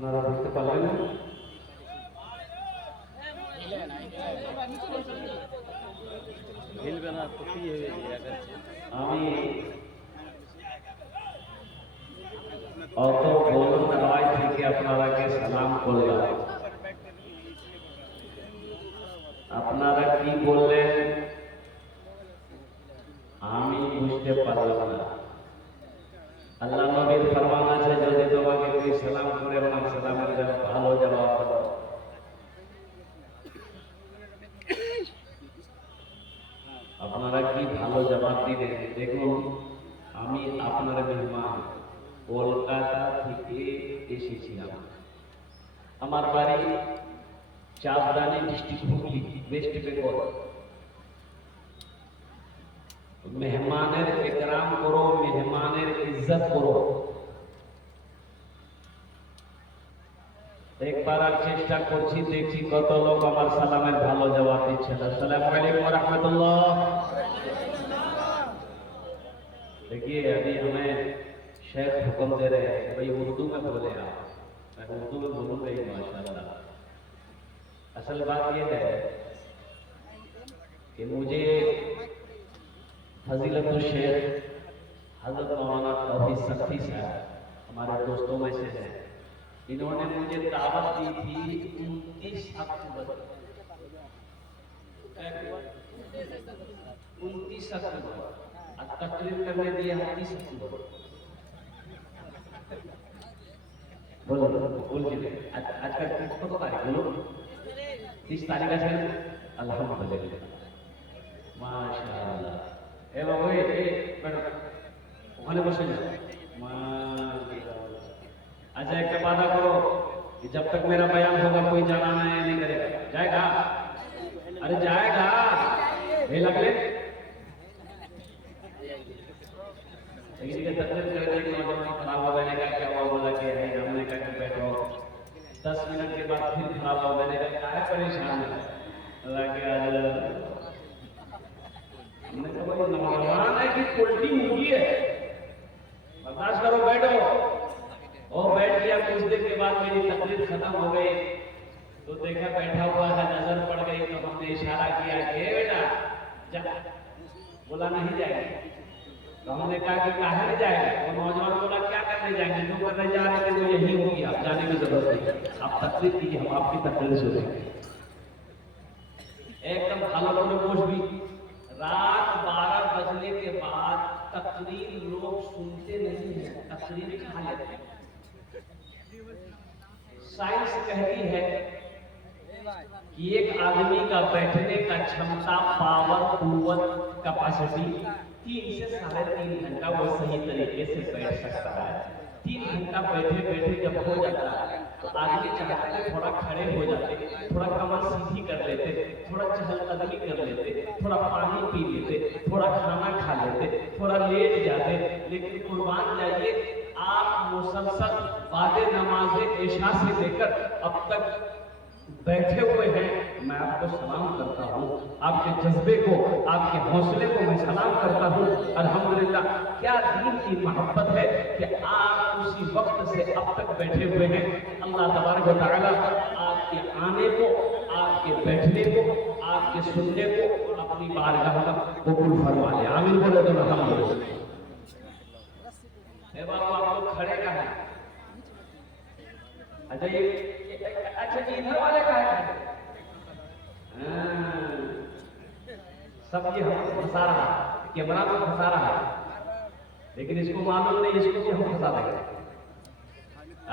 আপনারা বুঝতে পারলেন? আমি অত বড় নয় থেকে আপনারাকে সালাম করলাম। আপনারা কি বললেন আমি বুঝতে পারলাম না। আল্লাহ নবীর ফরমান আছে, যদি তোমাকে কেউ সালাম করে আমার সালামের জবাব ভালো জবাব দাও। আপনারা কি ভালো জবাব দিলেন? দেখুন, আমি আপনার মেহমান, কলকাতা থেকে এসেছিলাম। আমার বাড়ি চাঁদরানী ডিস্ট্রিক্ট, হুগলি, ওয়েস্ট বেঙ্গল। মেহমানের ইকরাম করো, মেহমানের ইজ্জত করো। একবার আর চেষ্টা করছি, দেখছি কত লোক আমার সালামের ভালো জবাব দিচ্ছেন। আসসালামু আলাইকুম ওয়া রাহমাতুল্লাহ। देखिए, अभी हमें शेख हुक्म दे रहे हैं भाई उर्दू में बोले आप। मैं उर्दू में बोलूंगा ही माशाल्लाह। असल बात यह है कि मुझे फजीलतुल शेख हजरत मौलाना तौहीद सख्ती साहब हमारे दोस्तों में से हैं। इन्होंने मुझे दावत दी थी 29 अक्टूबर 29 अक्टूबर तकरीर करने दिया है 30 अक्टूबर। बोलो बोल दीजिए आज का कत तारीख बोलो? 30 तारीख আছে আলহামদুলিল্লাহ মাশাআল্লাহ। এ বাবু এ ম্যাডাম ওখানে বসে যাও। अच्छा, एक वादा करो कि जब तक मेरा बयान होगा कोई जाना नहीं करेगा। जाएगा? अरे जाएगा। ये लगले किसी के तकलीफ करने के नौजवान खड़ा हुआ, मैंने कहा क्या हुआ? बोला कि है, हमने कहा कि बैठो। 10 मिनट के बाद फिर खड़ा हुआ, मैंने कहा क्या है परेशान है? बोला कि हमने कहा भाई नौजवान है कि उल्टी मुर्गी है, बर्दाश्त करो, बैठो। और बैठ गया। कुछ देर के बाद मेरी तकलीफ खत्म हो गई तो देखा बैठा हुआ है, नजर पड़ गई तो हमने इशारा किया कि बेटा जा। बोला नहीं जाएगा। तो हमने कहा कि कहाँ नहीं जाएगा? वो नौजवान बोला क्या करने जाएंगे? जो करने जा रहे थे वो यही होगी, आप जाने की जरूरत नहीं, आप तकलीफ कीजिए, हम आपकी तकलीफ सुनेंगे। एकदम भालो করে বসবি। रात 12 बजने के बाद तकरीर लोग सुनते नहीं है, तकरीर खा लेते हैं। साइंस कहती है कि एक आदमी का बैठने का क्षमता, पावर, कुव्वत, कैपेसिटी 3 से 3.5 घंटा वो सही तरीके से बैठ सकता है। 3 घंटा बैठे बैठे जब हो जाता है तो आदमी चाहता है थोड़ा खड़े हो जाते, थोड़ा कमर सीधी कर लेते, थोड़ा चहलकदमी कर लेते, थोड़ा पानी पी लेते, थोड़ा खाना खा लेते, थोड़ा लेट जाते। लेकिन कुर्बान जाइए, आप मुसलसल बादे नमाज़े इशा से लेकर अब तक बैठे हुए हैं। मैं आपको सलाम करता हूँ, आपके जज्बे को, आपके हौसले को मैं सलाम करता हूँ। अल्हम्दुलिल्लाह, क्या दीन की मोहब्बत है कि आप उसी वक्त से अब तक बैठे हुए हैं। अल्लाह तबारक व तआला आपके आने को, आपके बैठने को, आपके सुनने को अपनी बारगाह में कबूल फरमा ले। आमीन बोले तो अल्हम्दुलिल्लाह। बाबू आप लोग खड़े का है? अच्छा ये अच्छा जी इधर वाले का है? सब ये हम फंसा रहा है, कैमरा को फंसा रहा है, लेकिन इसको मालूम नहीं, इसको भी हम फंसा देंगे।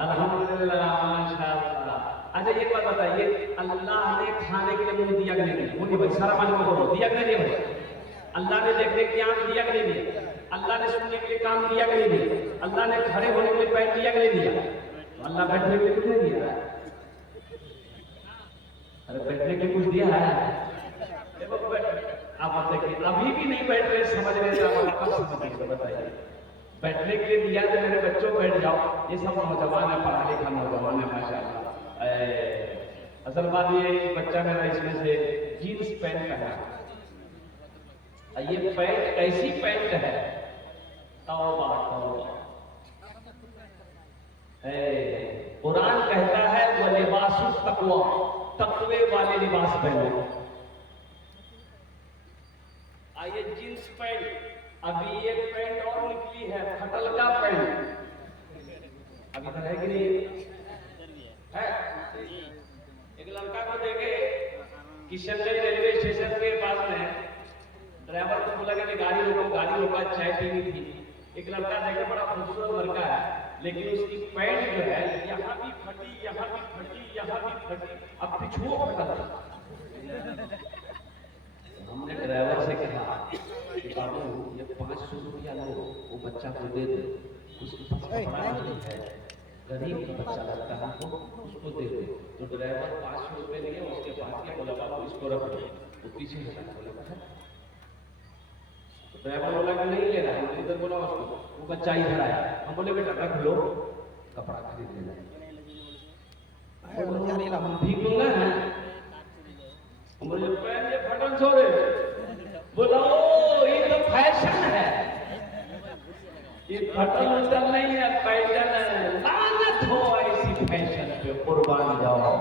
अल्हम्दुलिल्लाह माशाअल्लाह। अच्छा एक बात बताइए, अल्लाह ने खाने के लिए मुंह दिया कि नहीं? बोलिए भाई, सारा मालूम बोलो, दिया कि नहीं भाई? अल्लाह ने देखने की आंख दिया कि नहीं? अल्लाह ने सुनने के लिए कान दिया कि नहीं? अल्लाह ने खड़े होने के लिए पैर दिया कि नहीं दिया? अल्लाह बैठने के लिए कुछ नहीं दिया? अरे बैठने के कुछ दिया है? आप देखिए अभी भी नहीं बैठ रहे, समझ रहे थे, आप कब समझेंगे बताइए? बैठने के लिए दिया तो मेरे बच्चों बैठ जाओ। ये सब नौजवान है, पढ़ा लिखा नौजवान है माशाअल्लाह। असल बात ये बच्चा मेरा इसमें से जीन्स पैंट पहना, ये पैंट ऐसी पैंट है, तौबा तौबा। कुरान कहता तकवा, तकवे वाले लिबास पहनो। आइए जींस पैंट, अभी एक पैंट और निकली है, फटल का पैंट, अभी तक है कि नहीं है? एक लड़का को देखे किशनगंज रेलवे स्टेशन के पास में, ड्राइवर को बोला कि गाड़ी रोका, चाय पीनी थी। एक लड़का देखे, बड़ा खूबसूरत लड़का है, लेकिन उसकी पैंट जो है यहाँ भी फटी, यहाँ भी फटी, यहाँ भी फटी, अब पिछुओ फटा। हमने ड्राइवर से कहा कि बाबू ये 500 रुपया लो, वो बच्चा को दे दो, उसके पास कपड़ा नहीं है, गरीब का बच्चा लगता है हमको, उसको दे दो। तो ड्राइवर 500 रुपये लिए, उसके बाद के बोला बाबू इसको रख दो, तो पीछे हटा बोला है। तो ड्राइवर बोला कि नहीं लेना है, इधर बोला उसको, वो बच्चा इधर आया, हम बोले बेटा रख लो, कपड़ा खरीद लेना हम ठीक दूंगा है। हम बोले पैंट ये फटल छोड़े, बोला ओ ये तो फैशन है, ये फटल उतल नहीं है, पैटर्न है, लानत हो ऐसी फैशन पे, कुर्बान जाओ।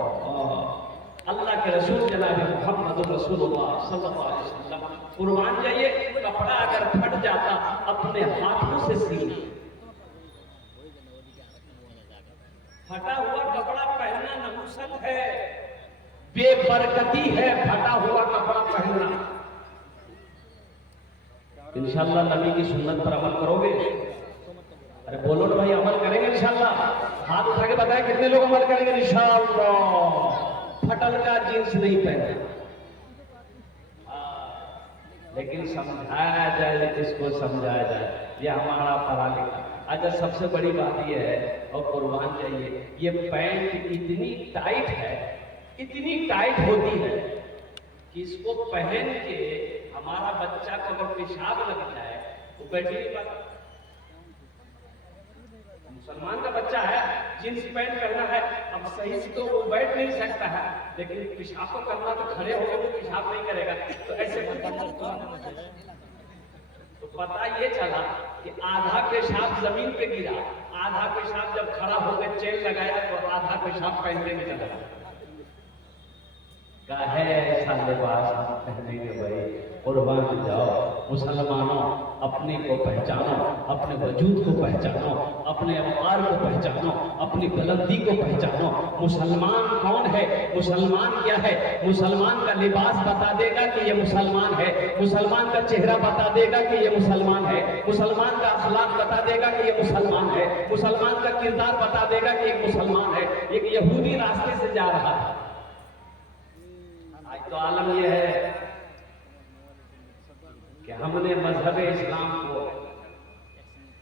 अल्लाह के रसूल जनाब मोहम्मद रसूलुल्लाह सल्लल्लाहु अलैहि वसल्लम कुर्बान जाइए। कपड़ा अगर फट जाता अपने हाथों से सीना, फटा हुआ कपड़ा पहनना नपुंसक है, बेबरकती है फटा हुआ कपड़ा पहनना। इंशाअल्लाह नबी की सुन्नत पर अमल करोगे? अरे बोलो ना भाई, अमल करेंगे इंशाअल्लाह। हाथ उठा के बताए कितने लोग अमल करेंगे इंशाअल्लाह। फटल का जींस नहीं पहनना, लेकिन समझाया जाए, जिसको समझाया जाए, ये हमारा पढ़ा लिखा। अच्छा सबसे बड़ी बात यह है, और कुर्बान जाइए, ये पैंट इतनी टाइट है, इतनी टाइट होती है कि इसको पहन के हमारा बच्चा को अगर पेशाब लग जाए तो बैठ नहीं पाता। मुसलमान का बच्चा है, जींस पैंट पहना है, अब सही से तो वो बैठ नहीं सकता है, लेकिन पेशाब को करना तो खड़े होकर वो पेशाब नहीं करेगा, तो ऐसे तो पता ये चला कि आधा पेशाब जमीन पे गिरा, आधा पेशाब जब खड़ा होकर चेन लगाया तो आधा पेशाब पहनने में चला। काहे ऐसा लिबास हम पहनेंगे भाई? कुर्बान जाओ मुसलमानों, अपने को पहचानो, अपने वजूद को पहचानो, अपने अवतार को पहचानो, अपनी बुलंदी को पहचानो। मुसलमान कौन है? मुसलमान क्या है? मुसलमान का लिबास बता देगा कि ये मुसलमान है, मुसलमान का चेहरा बता देगा कि ये मुसलमान है, मुसलमान का अखलाक बता देगा कि ये मुसलमान है, मुसलमान का किरदार बता देगा कि एक मुसलमान है। एक यहूदी रास्ते से जा रहा है, आज तो आलम यह है कि हमने मजहब इस्लाम को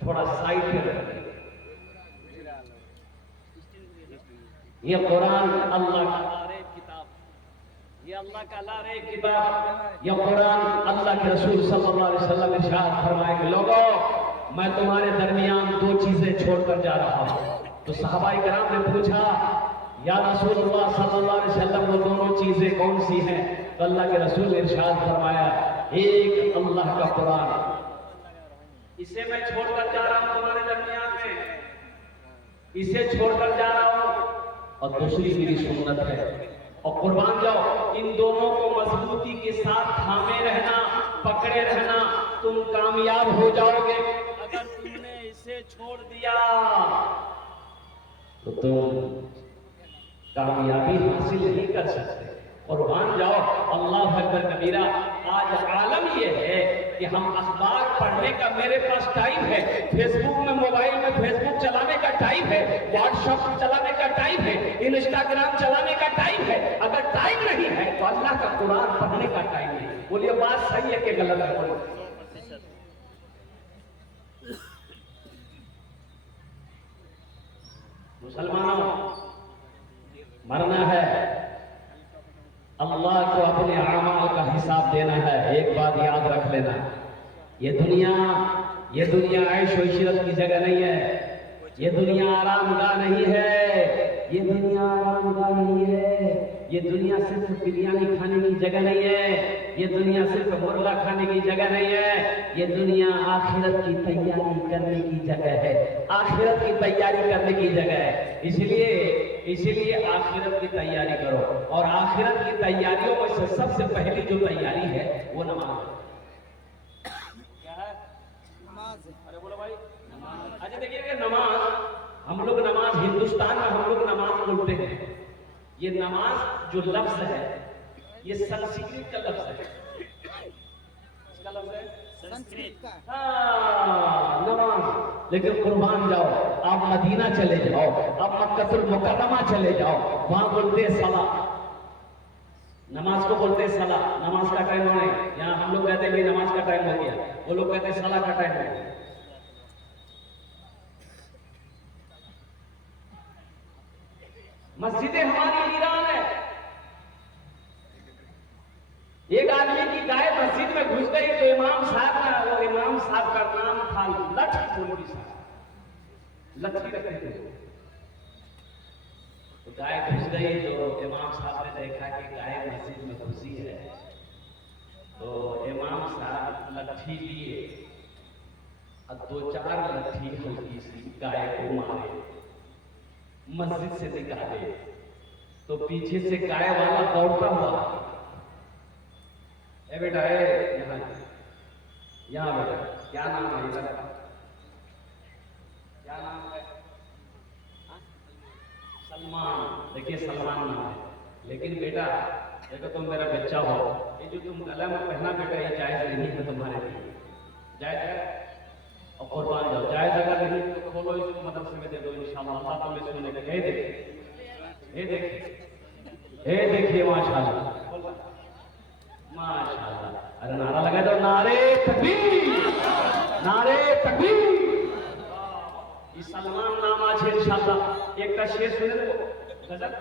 थोड़ा साइड पे रख दिया। ये कुरान अल्लाह का किताब, ये अल्लाह का लारे किताब, ये कुरान अल्लाह के रसूल सल्लल्लाहु अलैहि वसल्लम इरशाद फरमाए कि लोगों मैं तुम्हारे दरमियान दो चीजें छोड़कर जा रहा हूं। तो सहाबाए किराम ने पूछा या रसूलुल्लाह सल्लल्लाहु अलैहि वसल्लम वो दोनों चीजें कौन सी हैं? तो अल्लाह के रसूल ने इरशाद फरमाया एक अल्लाह का कुरान, इसे मैं छोड़कर जा रहा हूं तुम्हारे दरमियान में, इसे छोड़कर जा रहा हूं, और दूसरी मेरी सुन्नत है। और कुर्बान जाओ, इन दोनों को मजबूती के साथ थामे रहना, पकड़े रहना, तुम कामयाब हो जाओगे। अगर तुमने इसे छोड़ दिया तो तुम कामयाबी हासिल नहीं कर सकते। और मान जाओ, अल्लाह अकबर कबीरा। आज आलम यह है कि हम अखबार पढ़ने का मेरे पास टाइम है, फेसबुक में मोबाइल में फेसबुक चलाने का टाइम है, व्हाट्सएप चलाने का टाइम है, इंस्टाग्राम चलाने का टाइम है। अगर टाइम नहीं है तो अल्लाह का कुरान पढ़ने का टाइम नहीं। बोलिए बात सही है कि गलत है? बोलिए। मुसलमानों, मरना है, अल्लाह को अपने अमाल का हिसाब देना है। एक बात याद रख लेना, ये दुनिया ऐश और इशरत की जगह नहीं है, ये दुनिया आरामगाह नहीं है, ये दुनिया आरामगाह नहीं है। ये दुनिया सिर्फ बिरयानी खाने की जगह नहीं है, ये दुनिया सिर्फ मुर्गा खाने की जगह नहीं है, ये दुनिया आखिरत की तैयारी करने की जगह है, आखिरत की तैयारी करने की जगह है। इसलिए आखिरत की तैयारी करो, और आखिरत की तैयारियों में से सबसे पहली जो तैयारी है वो नमाज है। क्या है? नमाज। अरे बोलो भाई, अच्छा देखिए, नमाज, हम लोग नमाज, हिंदुस्तान में हम लोग नमाज बोलते हैं। ये नमाज जो लफ्ज है ये संस्कृत का लफ्ज है। किसका लफ्ज है? संस्कृत का। हाँ, नमाज। लेकिन कुर्बान जाओ, आप मदीना चले जाओ, आप मक्कतुल मुकर्रमा चले जाओ, वहां बोलते हैं सला। नमाज को बोलते हैं सला। नमाज का टाइम है। यहाँ हम लोग कहते हैं कि नमाज का टाइम हो गया, वो लोग कहते हैं सला का टाइम हो गया। मस्जिदें हमारी वीरान है। एक आदमी की गाय मस्जिद में घुस गई तो इमाम साहब का नाम था लठ मौलवी साहब, लठी रखते थे। तो गाय घुस गई तो इमाम साहब ने देखा कि गाय मस्जिद में घुसी है, तो इमाम साहब लठी लिए और 2-4 लठी हल्की सी गाय को मारे, मस्जिद से निकाले। तो पीछे से गाय वाला दौड़ता हुआ, ए बेटा, यहाँ बेटा, क्या नाम है इधर? क्या नाम है? सलमान। देखिए, सलमान नाम है, लेकिन बेटा देखो, तुम मेरा बच्चा हो, ये जो तुम गला में पहना बेटा, ये जायज नहीं है तुम्हारे लिए। जायज है और कुर्बान जाओ। जायज अगर नहीं तो खोलो, इसको मदरसे में दे दो, इंशाअल्लाह अल्लाह तुम्हें सुनेगा। हे देखिए माशाअल्लाह, माशाअल्लाह। अरे नारा लगा दो, नारे तकबीर, नारे तकबीर। ये सलमान नाम आज इंशाअल्लाह। एक का शेर सुने दो, गजल।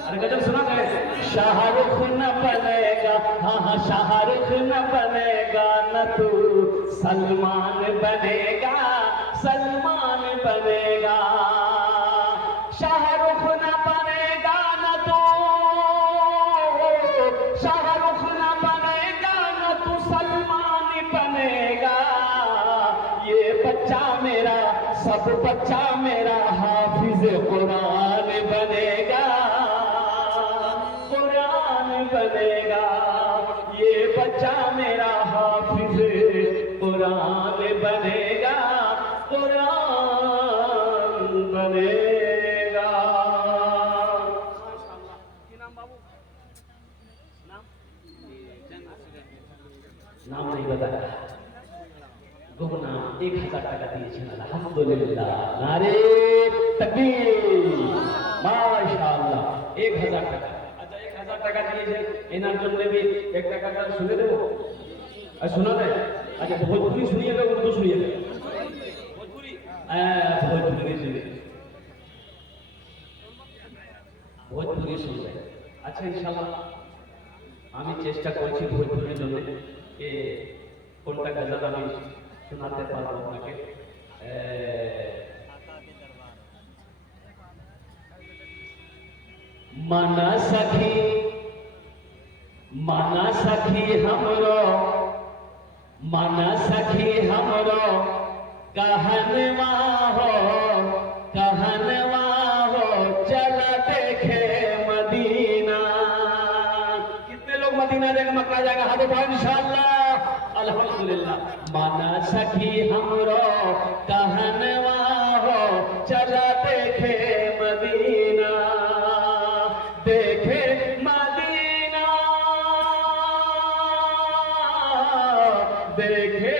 अरे गजल सुना है। शाहरुख न बनेगा, हाँ शाहरुख न बनेगा न तू सलमान बनेगा, सलमान बनेगा। शाहरुख न बनेगा न तू, शाहरुख न बनेगा न तू सलमान बनेगा। ये बच्चा मेरा, सब बच्चा मेरा हाफिज कुरान बनेगा, कुरान बनेगा। ये बच्चा मेरा हाफिज कुरान बनेगा, कुरान बनेगा। नाम नहीं बताया, गुना 1000 टाका दिए। अल्हम्दुलिल्लाह, नारे तकबीर, माशाअल्लाह। 1000 टाका। अच्छा, 1000 टाका दिए इनाम ने भी 1 टाका का सुने दो। सुना दे। अच्छा, भोजपुरी सुनिएगा, उर्दू सुनिएगा। भोजपुरी सुनिए, भोजपुरी सुन रहे। अच्छा, इंशाल्लाह আমি চেষ্টা করছি ভোজপুরির জন্য যে কোনটা গজল আমি শোনাতে পারবো আপনাকে। माना सखी हमरो, माना सखी हमरो कहनवा हो, कहनवा हो, चला देखे मदीना। कितने लोग मदीना जाएगा, मक्का जाएगा? हाथ उठाओ इंशाअल्लाह, अल्हम्दुलिल्लाह। माना सखी हमरो कहनवा हो, चला देखे मदीना, देखे मदीना, देखे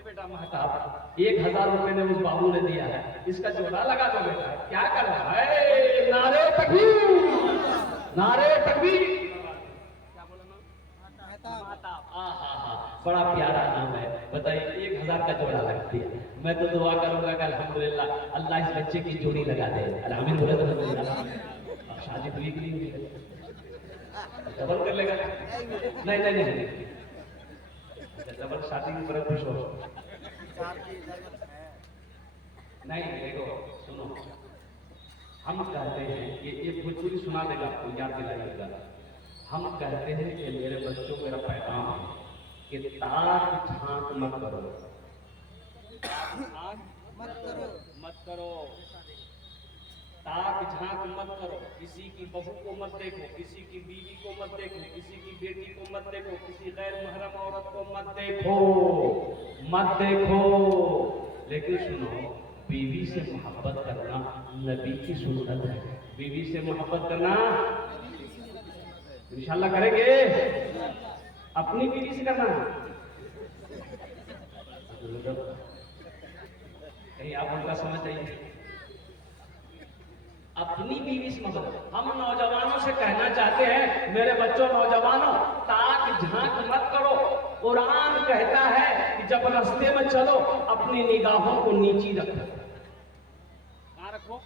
बेटा महताब। 1000 रुपए ने उस बाबू ने दिया है, इसका जोड़ा लगा दो बेटा। क्या कर रहा है? नारे तकबीर, नारे तकबीर। क्या बोला नाम? महताब। बड़ा प्यारा नाम है। बताइए, 1000 का जोड़ा लगा दिया। मैं तो दुआ करूंगा कि अल्हम्दुलिल्लाह अल्लाह इस बच्चे की जोड़ी लगा दे। आमीन बोले तो शादी हुई कि नहीं? डबल कर लेगा? नहीं, डबल शादी की तरफ खुश हो। नहीं, देखो सुनो, हम कहते हैं, ये भोजपुरी सुना देगा आपको, याद दिलाइएगा। हम कहते हैं कि मेरे बच्चों, मेरा पैगाम है कि ताक झांक मत करो, मत करो, ताक झांक मत करो। किसी की बहू को मत देखो, किसी की बीवी को मत देखो, किसी की बेटी को मत देखो, किसी गैर महरम औरत को मत देखो, मत देखो। लेकिन सुनो, बीवी से मोहब्बत करना नबी की सुन्नत है। बीवी से मोहब्बत करना इंशाल्लाह करेंगे। अपनी बीवी से करना कहीं आप उनका समझ जाइए। अपनी बीवी से मोहब्बत। हम नौजवानों से कहना चाहते हैं, मेरे बच्चों नौजवानों, ताक झांक मत करो। कुरान कहता है कि जब रास्ते में चलो अपनी निगाहों को नीची रखो। कहाँ रखो?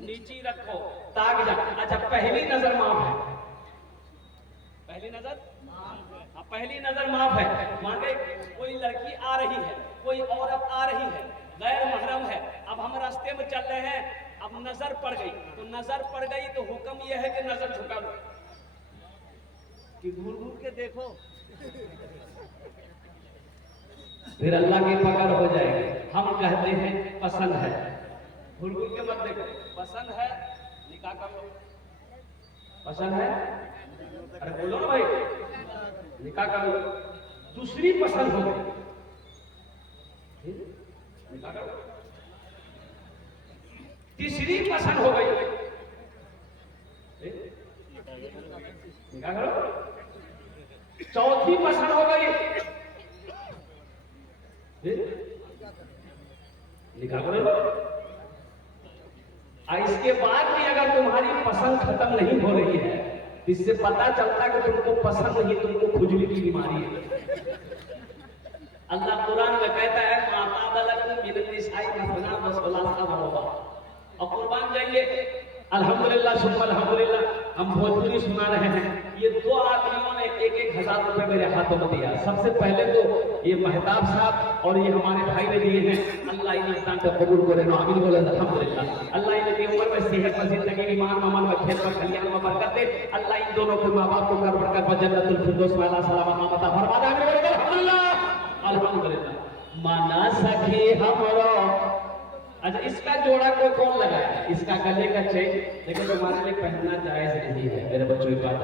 नीची रखो, ताक झांक। अच्छा, पहली नजर माफ है, पहली नजर, हाँ पहली नजर माफ है। मान गए, कोई लड़की आ रही है, कोई औरत आ रही है, गैर महरम है, अब हम रास्ते में चल रहे हैं, अब नजर पड़ गई, तो नजर पड़ गई तो हुक्म यह है कि नजर झुका लो, कि घूर घूर के देखो, फिर अल्लाह की पकड़ हो जाएगी। हम कहते हैं पसंद है, घूर घूर के मत देखो। पसंद है, निकाह कर लो। पसंद है, अरे बोलो ना भाई, निकाह कर लो। दूसरी पसंद हो गई, निकाह कर लो। तीसरी पसंद हो गई, निकाह करो। चौथी पसंद हो गई, निकाह करो। इसके बाद भी अगर तुम्हारी पसंद खत्म नहीं हो रही है, इससे पता चलता है कि तुमको पसंद नहीं, तुमको खुजली की बीमारी है। अल्लाह कुरान में कहता है, माता दलकुम मिनन निसाई मसना वसलासा वरबा। और कुर्बान जाएंगे, अल्हम्दुलिल्लाह सुम्मा अल्हम्दुलिल्लाह। हम भोजपुरी सुना रहे हैं, ये दो आदमियों ने 1,000 रुपए मेरे हाथों में दिया। सबसे पहले तो ये मेहताब साहब और ये हमारे भाई ने दिए हैं। अल्लाह इन्हें दान को कबूल करे, आमीन बोले अल्हम्दुलिल्लाह। अल्लाह इनकी उम्र में सेहत में, जिंदगी, ईमान, अमल में, खेत में, कल्याण में बरकत दे। अल्लाह इन दोनों के माँ बाप को कर बरकत में जन्नतुल फिरदौस में अल्लाह सलामत अता फरमा दे। आमीन बोले अल्हम्दुलिल्लाह, अल्हम्दुलिल्लाह। माना सखी हमरो। अच्छा, इसका जोड़ा को कौन लगाया? इसका गले का चेन, लेकिन तुम्हारे लिए पहनना जायज नहीं है मेरे बच्चों की बात।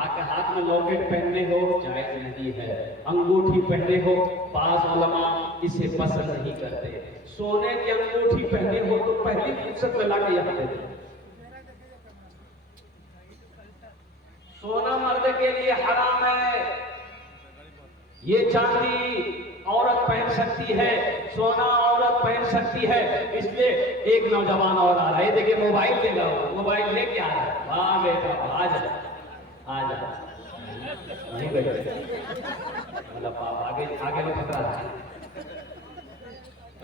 हाथ में लॉकेट पहनने हो जायज नहीं है, अंगूठी पहनने हो बाज़ उलमा इसे पसंद नहीं करते। सोने की अंगूठी पहने हो तो पहली फुर्सत में लाके यहाँ दे दो। सोना मर्द के लिए हराम है, ये चांदी औरत पहन सकती है, सोना औरत पहन सकती है। इसलिए एक नौजवान और आ रहा है, देखिए मोबाइल लेगा, मोबाइल लेके आ रहा है। वाह बेटा, आ जा आ जा, नहीं बेटे, मतलब आगे आगे में खतरा है।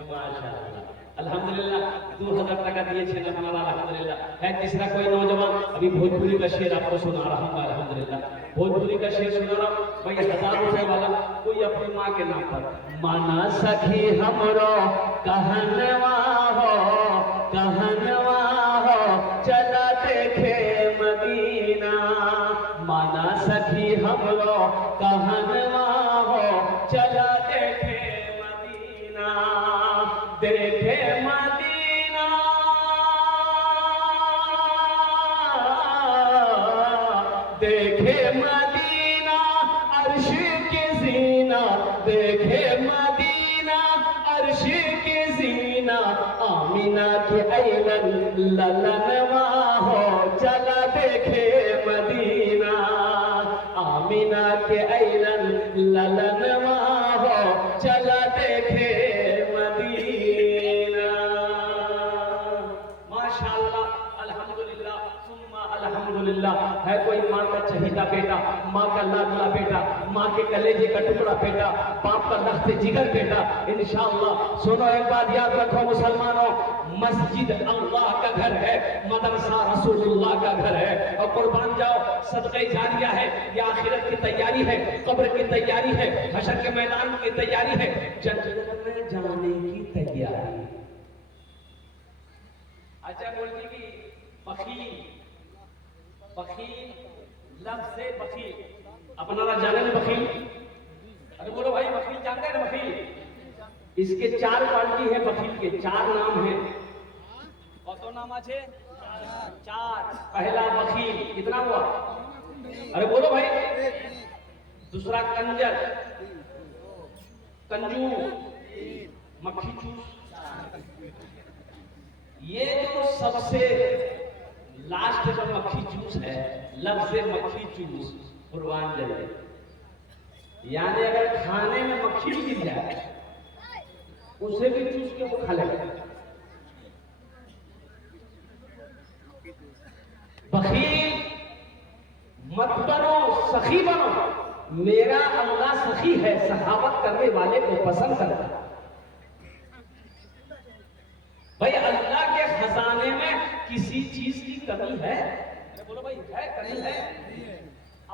माशाअल्लाह, अल्हम्दुलिल्लाह। 2000 टका दिए, 6 हमारा अल्हम्दुलिल्लाह है। तीसरा कोई नौजवान, अभी भोजपुरी का शेर आपको सुना रहा हूँ, अल्हम्दुलिल्लाह भोजपुरी का शेर सुना रहा हूँ भाई। 1000 रुपए वाला कोई अपनी माँ के नाम पर। माना सखी हमरो कहनवा हो, कहनवा हो, चला देखे मदीना। माना सखी हमरो कहनवा हो, चला देखे मदीना, देखे मदीना, देखे मदीना, अर्श की जीना, देखे मदीना, अर्श की जीना। आमिना के ऐलन ललनवा हो, चला देखे मदीना। आमिना के ऐलन ललनवा हो, चला देखे मदीना। माशाअल्लाह, अल्हम्दुलिल्लाह सुम्मा अल्हम्दुलिल्लाह। है कोई माँ का चहीता बेटा, माँ का लाडला बेटा, माँ के कलेजे का टुकड़ा बेटा, बाप का लख्त जिगर बेटा। इंशाअल्लाह सुनो, एक बात याद रखो मुसलमानों, मस्जिद अल्लाह का घर है, मदरसा रसूलुल्लाह का घर है। और कुर्बान जाओ, सदक़े जारिया है, ये आखिरत की तैयारी है, कब्र की तैयारी है, हशर के मैदान की तैयारी है, जन्नत में जाने की तैयारी। अच्छा बोलती कि बखील, बखील लफ्ज से बखील, अपना ना जाने में बखील। अरे बोलो भाई बखील जानते हैं बखील? इसके 4 क्वालिटी है बखील के, 4 नाम है। कौन नाम আছে? 4। पहला बखील, कितना हुआ? अरे बोलो भाई। दूसरा कंजर, कंजूस, मक्खी चूस। ये जो सबसे लास्ट जो मक्खी चूस है, लफ्ज से मक्खी चूस पूर्वांजलि, यानी अगर खाने में मक्खी भी गिर जाए उसे भी चूस के वो खा लेगा। बखील मत बनो, सखी बनो। मेरा अल्लाह सखी है, सखावत करने वाले को पसंद करता है। भाई अल्लाह के खजाने में किसी चीज की कमी है? बोलो भाई है, कमी है?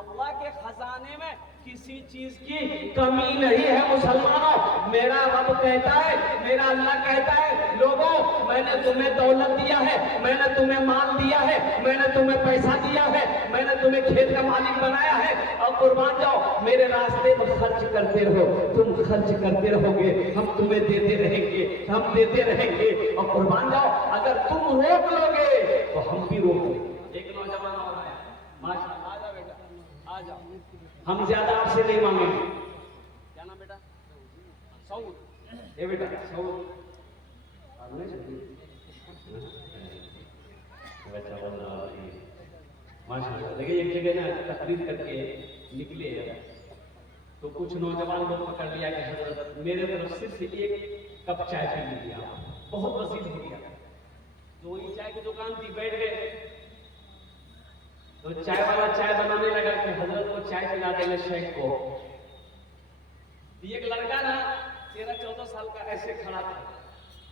अल्लाह के खजाने में किसी चीज की कमी नहीं है मुसलमानों। मेरा रब कहता है, मेरा अल्लाह कहता है, लोगों मैंने तुम्हें दौलत दिया है, मैंने तुम्हें माल दिया है, मैंने तुम्हें पैसा दिया है, मैंने तुम्हें खेत का मालिक बनाया है, और कुर्बान जाओ मेरे रास्ते में खर्च करते रहो। तुम खर्च करते रहोगे, हम तुम्हें देते रहेंगे, हम देते रहेंगे, और कुर्बान जाओ अगर तुम रोक लोगे तो हम भी रोक लेंगे। एक नौजवान और आया, माशाअल्लाह, आ जाओ बेटा आ जाओ, हम ज्यादा आपसे नहीं मांगेंगे। क्या नाम बेटा? सऊद। ये बेटा सऊद, माशाअल्लाह। देखिए एक जगह ना तकरीर करके निकले तो कुछ नौजवान लोग पकड़ लिया कि हजरत मेरे तरफ सिर्फ एक कप चाय पी लीजिए, बहुत वसील हो गया। तो वही चाय की दुकान थी, बैठ गए तो चाय वाला चाय बनाने लगा कि हजरत को चाय पिला देंगे शेख को। एक लड़का ना 13-14 साल का ऐसे खड़ा था,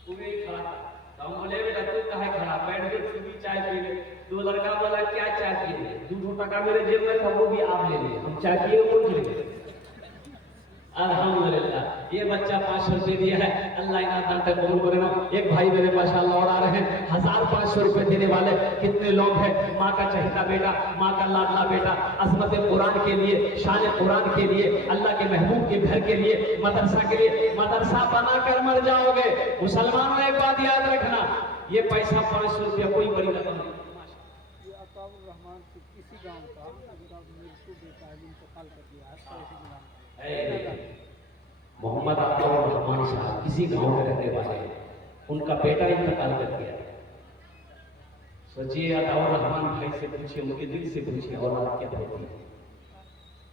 पूरे ही खड़ा था। तो हम बोले बेटा तू कहाँ खड़ा, बैठ गए तू भी चाय पी ले। तो लड़का बोला क्या चाय पिए? 200 टका मेरे जेब में था, वो भी आप ले लिए, हम चाय पिए कौन पिए? अल्हम्दुलिल्लाह ये बच्चा 500 रुपए दिया है, अल्लाह इनाम तक कबूल करे ना। एक भाई मेरे माशाअल्लाह और आ रहे हैं 1500 रुपए देने वाले कितने लोग हैं। माँ का चहेता बेटा, माँ का लाडला बेटा, अजमत कुरान के लिए, शान कुरान के लिए, अल्लाह के महबूब के घर के लिए, मदरसा के लिए, मदरसा बनाकर मर जाओगे। मुसलमानों एक बात याद रखना, ये पैसा 500 रुपया कोई बड़ी रकम नहीं। किसी गांव का मोहम्मद अताउर रहमान साहब किसी गांव में रहने वाले हैं, उनका बेटा इंतकाल कर गया। सोचिए अताउर रहमान भाई से पूछिए, उनके दिल से पूछिए और आप क्या होती है।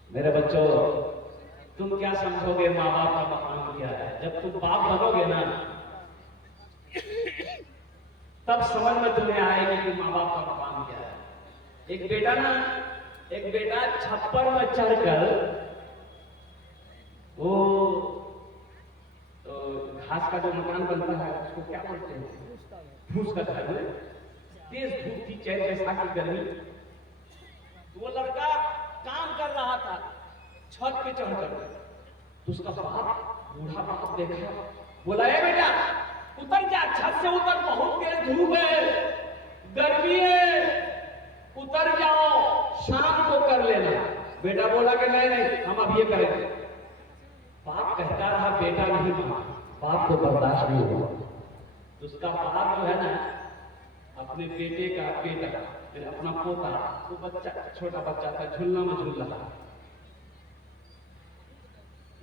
मेरे बच्चों तुम क्या समझोगे माँ बाप का मकाम क्या है? जब तुम बाप बनोगे ना तब समझ में तुम्हें आएगी कि माँ बाप का मकाम क्या है। एक बेटा छप्पर में चढ़कर वो तो घास का जो मकान बनता है उसको क्या बोलते हैं? फूस का घर में। तेज धूप थी, चैत बैसाख की गर्मी। वो लड़का काम कर रहा था छत पे चढ़कर, तो उसका बाप बूढ़ा बाप देखा, बोला ए बेटा उतर जा, छत से उतर, बहुत तेज धूप है, गर्मी है, उतर जाओ, शाम को कर लेना। बेटा बोला कि नहीं हम अब ये करेंगे। बाप कहता रहा, बेटा नहीं माना, बाप को बर्दाश्त नहीं हुआ। तो उसका बाप जो है ना अपने बेटे का बेटा फिर अपना पोता, वो बच्चा छोटा बच्चा था, झूलना में झूल रहा।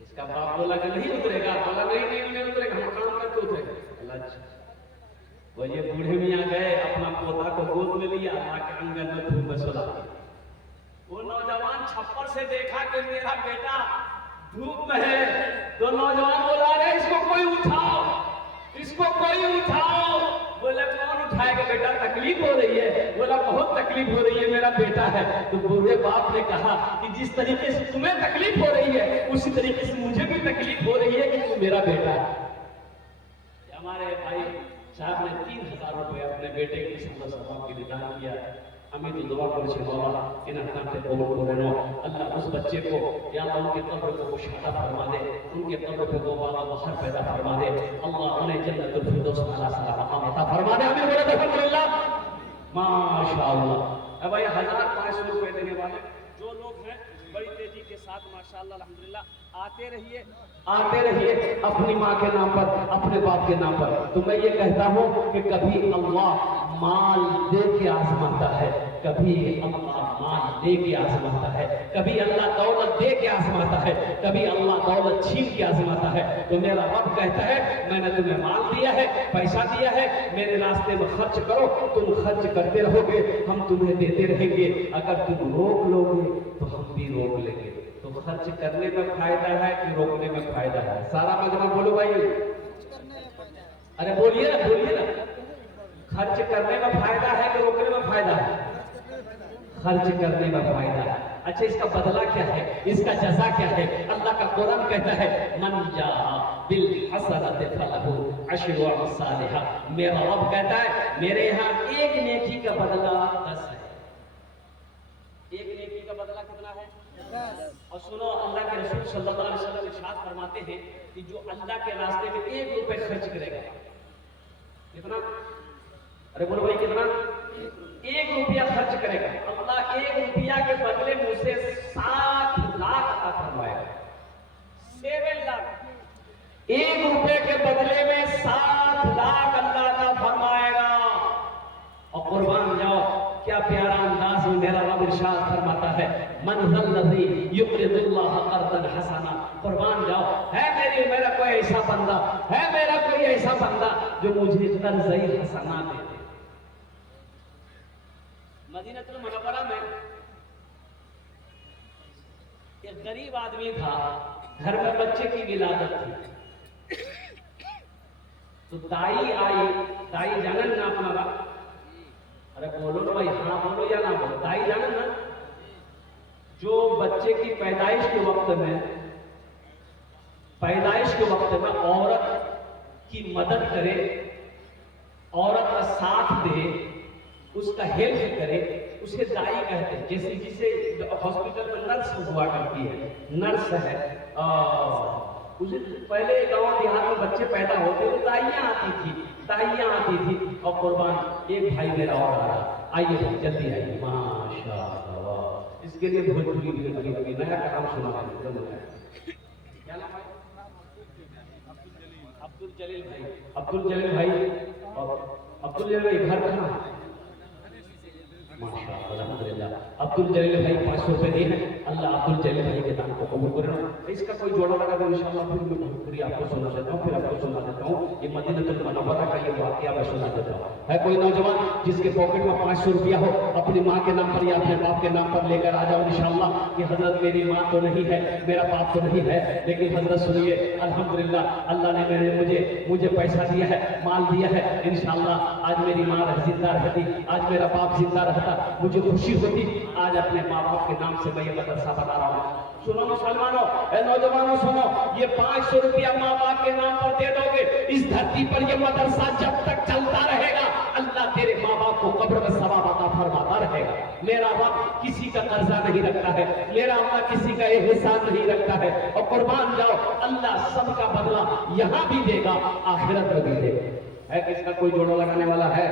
इसका बाप बोला कि नहीं उतरेगा, बोला नहीं उतरेगा, हम काम करके उतरेगा। वो ये बूढ़े मियाँ गए, अपना पोता को गोद में लिया, आके आंगन में धूप में सुला दिया। वो नौजवान छप्पर से देखा कि मेरा बेटा धूप में है, तो नौजवान बोला अरे इसको कोई उठाओ, इसको कोई उठाओ। बोले कौन उठाएगा बेटा, तकलीफ हो रही है? बोला बहुत तकलीफ हो रही है, मेरा बेटा है। तो बूढ़े बाप ने कहा कि जिस तरीके से तुम्हें तकलीफ हो रही है उसी तरीके से मुझे भी तकलीफ हो रही है कि तू मेरा बेटा है। हमारे भाई साहब ने 3000 रुपए अपने बेटे की सभा के लिए दान किया। আমি তো দোয়া করেছি বাবা এনার কাছে কবুল করে নাও अल्लाह उस बच्चे को या अल्लाह उनके कब्र को कुशादा फरमा दे उनके कब्र पे दोबारा बहर पैदा फरमा दे अल्लाह उन्हें जन्नतुल फिरदौस में आला मकाम अता फरमा दे हमें बोले अल्हम्दुलिल्लाह माशाअल्लाह। अब भाई 1500 रुपए देने वाले जो लोग हैं बड़ी तेजी के साथ माशाअल्लाह अल्हम्दुलिल्लाह आते रहिए अपनी माँ के नाम पर अपने बाप के नाम पर। तो मैं ये कहता हूँ कि कभी अल्लाह माल दे के आजमाता है, कभी अल्लाह माल दे के आजमाता है, कभी अल्लाह दौलत दे के आजमाता है, कभी अल्लाह दौलत छीन के आजमाता है। तो मेरा रब कहता है मैंने तुम्हें माल दिया है, पैसा दिया है, मेरे रास्ते में खर्च करो, तुम खर्च करते रहोगे, हम तुम्हें देते रहेंगे। अगर तुम रोक लोगे तो हम भी रोक लेंगे। तो खर्च करने में फायदा है कि रोकने में फायदा है? सारा मजमा बोलो भाई, अरे बोलिए ना खर्च करने में फायदा है कि रोकने में फायदा है? खर्च करने में फायदा है। अच्छा इसका बदला क्या है, इसका जज़ा क्या है? अल्लाह का कुरान कहता है मन जा बिल हसनति फलहु अशरु अमसालिहा। मेरा रब कहता है मेरे यहाँ एक नेकी का बदला 10 है। एक नेकी का बदला कितना है? 10। और सुनो अल्लाह के रसूल सल्लल्लाहु अलैहि वसल्लम इरशाद फरमाते हैं कि जो अल्लाह के रास्ते में 1 रुपए खर्च करेगा, कितना? अरे बोलो भाई कितना? 1 रुपया खर्च करेगा, अल्लाह 1 रुपया के बदले में उसे 7 लाख अता फरमाएगा। 7 लाख 1 रुपए के बदले में 7 लाख अल्लाह अता फरमाएगा। और कुर्बान जाओ क्या प्यारा अंदाज में मेरा रब इरशाद फरमाता है मन ज़ल्लज़ी युक़रिदुल्लाह क़र्ज़न हसना। कुर्बान जाओ है मेरा कोई ऐसा बंदा, है मेरा कोई ऐसा बंदा जो मुझे क़र्ज़ हसना दे दे। मदीनतुल मुनव्वरा में एक गरीब आदमी था, घर में बच्चे की विलादत थी। तो दाई आई, दाई जानन ना अपना, अरे बोलो ना भाई, हाँ बोलो या ना बोलो, दाई जानन ना, जो बच्चे की पैदाइश के वक्त में औरत की मदद करे, औरत का साथ दे, उसका हेल्प करे, उसे दाई कहते हैं। जैसे जिसे हॉस्पिटल में नर्स हुआ करती है, नर्स है, उसे पहले गांव देहात में बच्चे पैदा होते तो दाइयां आती थी। और कुर्बान एक भाई मेरा और आ रहा, आइए जल्दी आइए माशाअल्लाह। इसके लिए भोजपुरी भी नया काम सुना है। क्या नाम है? अब्दुल जलील भाई। और अब्दुल जलील भाई घर कहाँ? माशाअल्लाह अल्हम्दुलिल्लाह। अब्दुल जलील भाई 500 रुपए दिए हैं। अल्लाह अब्दुल जलील भाई के दान को कबूल करे। इसका कोई जोड़ा लगा तो इंशाअल्लाह फिर मैं भोजपुरी आपको सुना देता हूँ, फिर आपको सुना देता हूँ ये मदीनतुल मुनव्वरा का ये वाकया मैं सुना देता हूँ। है कोई नौजवान जिसके पॉकेट में 500 रुपया हो, अपनी माँ के नाम पर या अपने बाप के नाम पर लेकर आ जाओ इंशाअल्लाह कि हजरत मेरी माँ तो नहीं है, मेरा बाप तो नहीं है, लेकिन हजरत सुनिए अल्हम्दुलिल्लाह अल्लाह ने मुझे पैसा दिया है, माल दिया है। इंशाअल्लाह आज मेरी माँ जिंदा रहती, आज मेरा बाप जिंदा रहता, मुझे खुशी होती। आज अपने माँ बाप के नाम से मैं ये मदरसा बता रहा हूँ। सुनो मुसलमानों, नौजवानों सुनो, ये 500 रुपया माँ बाप के नाम पर दे दोगे, इस धरती पर ये मदरसा जब तक चलता रहेगा अल्लाह तेरे माँ बाप को कब्र में सवाब अता फरमाता रहेगा। मेरा रब किसी का कर्जा नहीं रखता है, मेरा अल्लाह किसी का एहसान नहीं रखता है। और कुर्बान जाओ अल्लाह सबका बदला यहाँ भी देगा, आखिरत में भी देगा। है किसका कोई जोड़ा लगाने वाला है?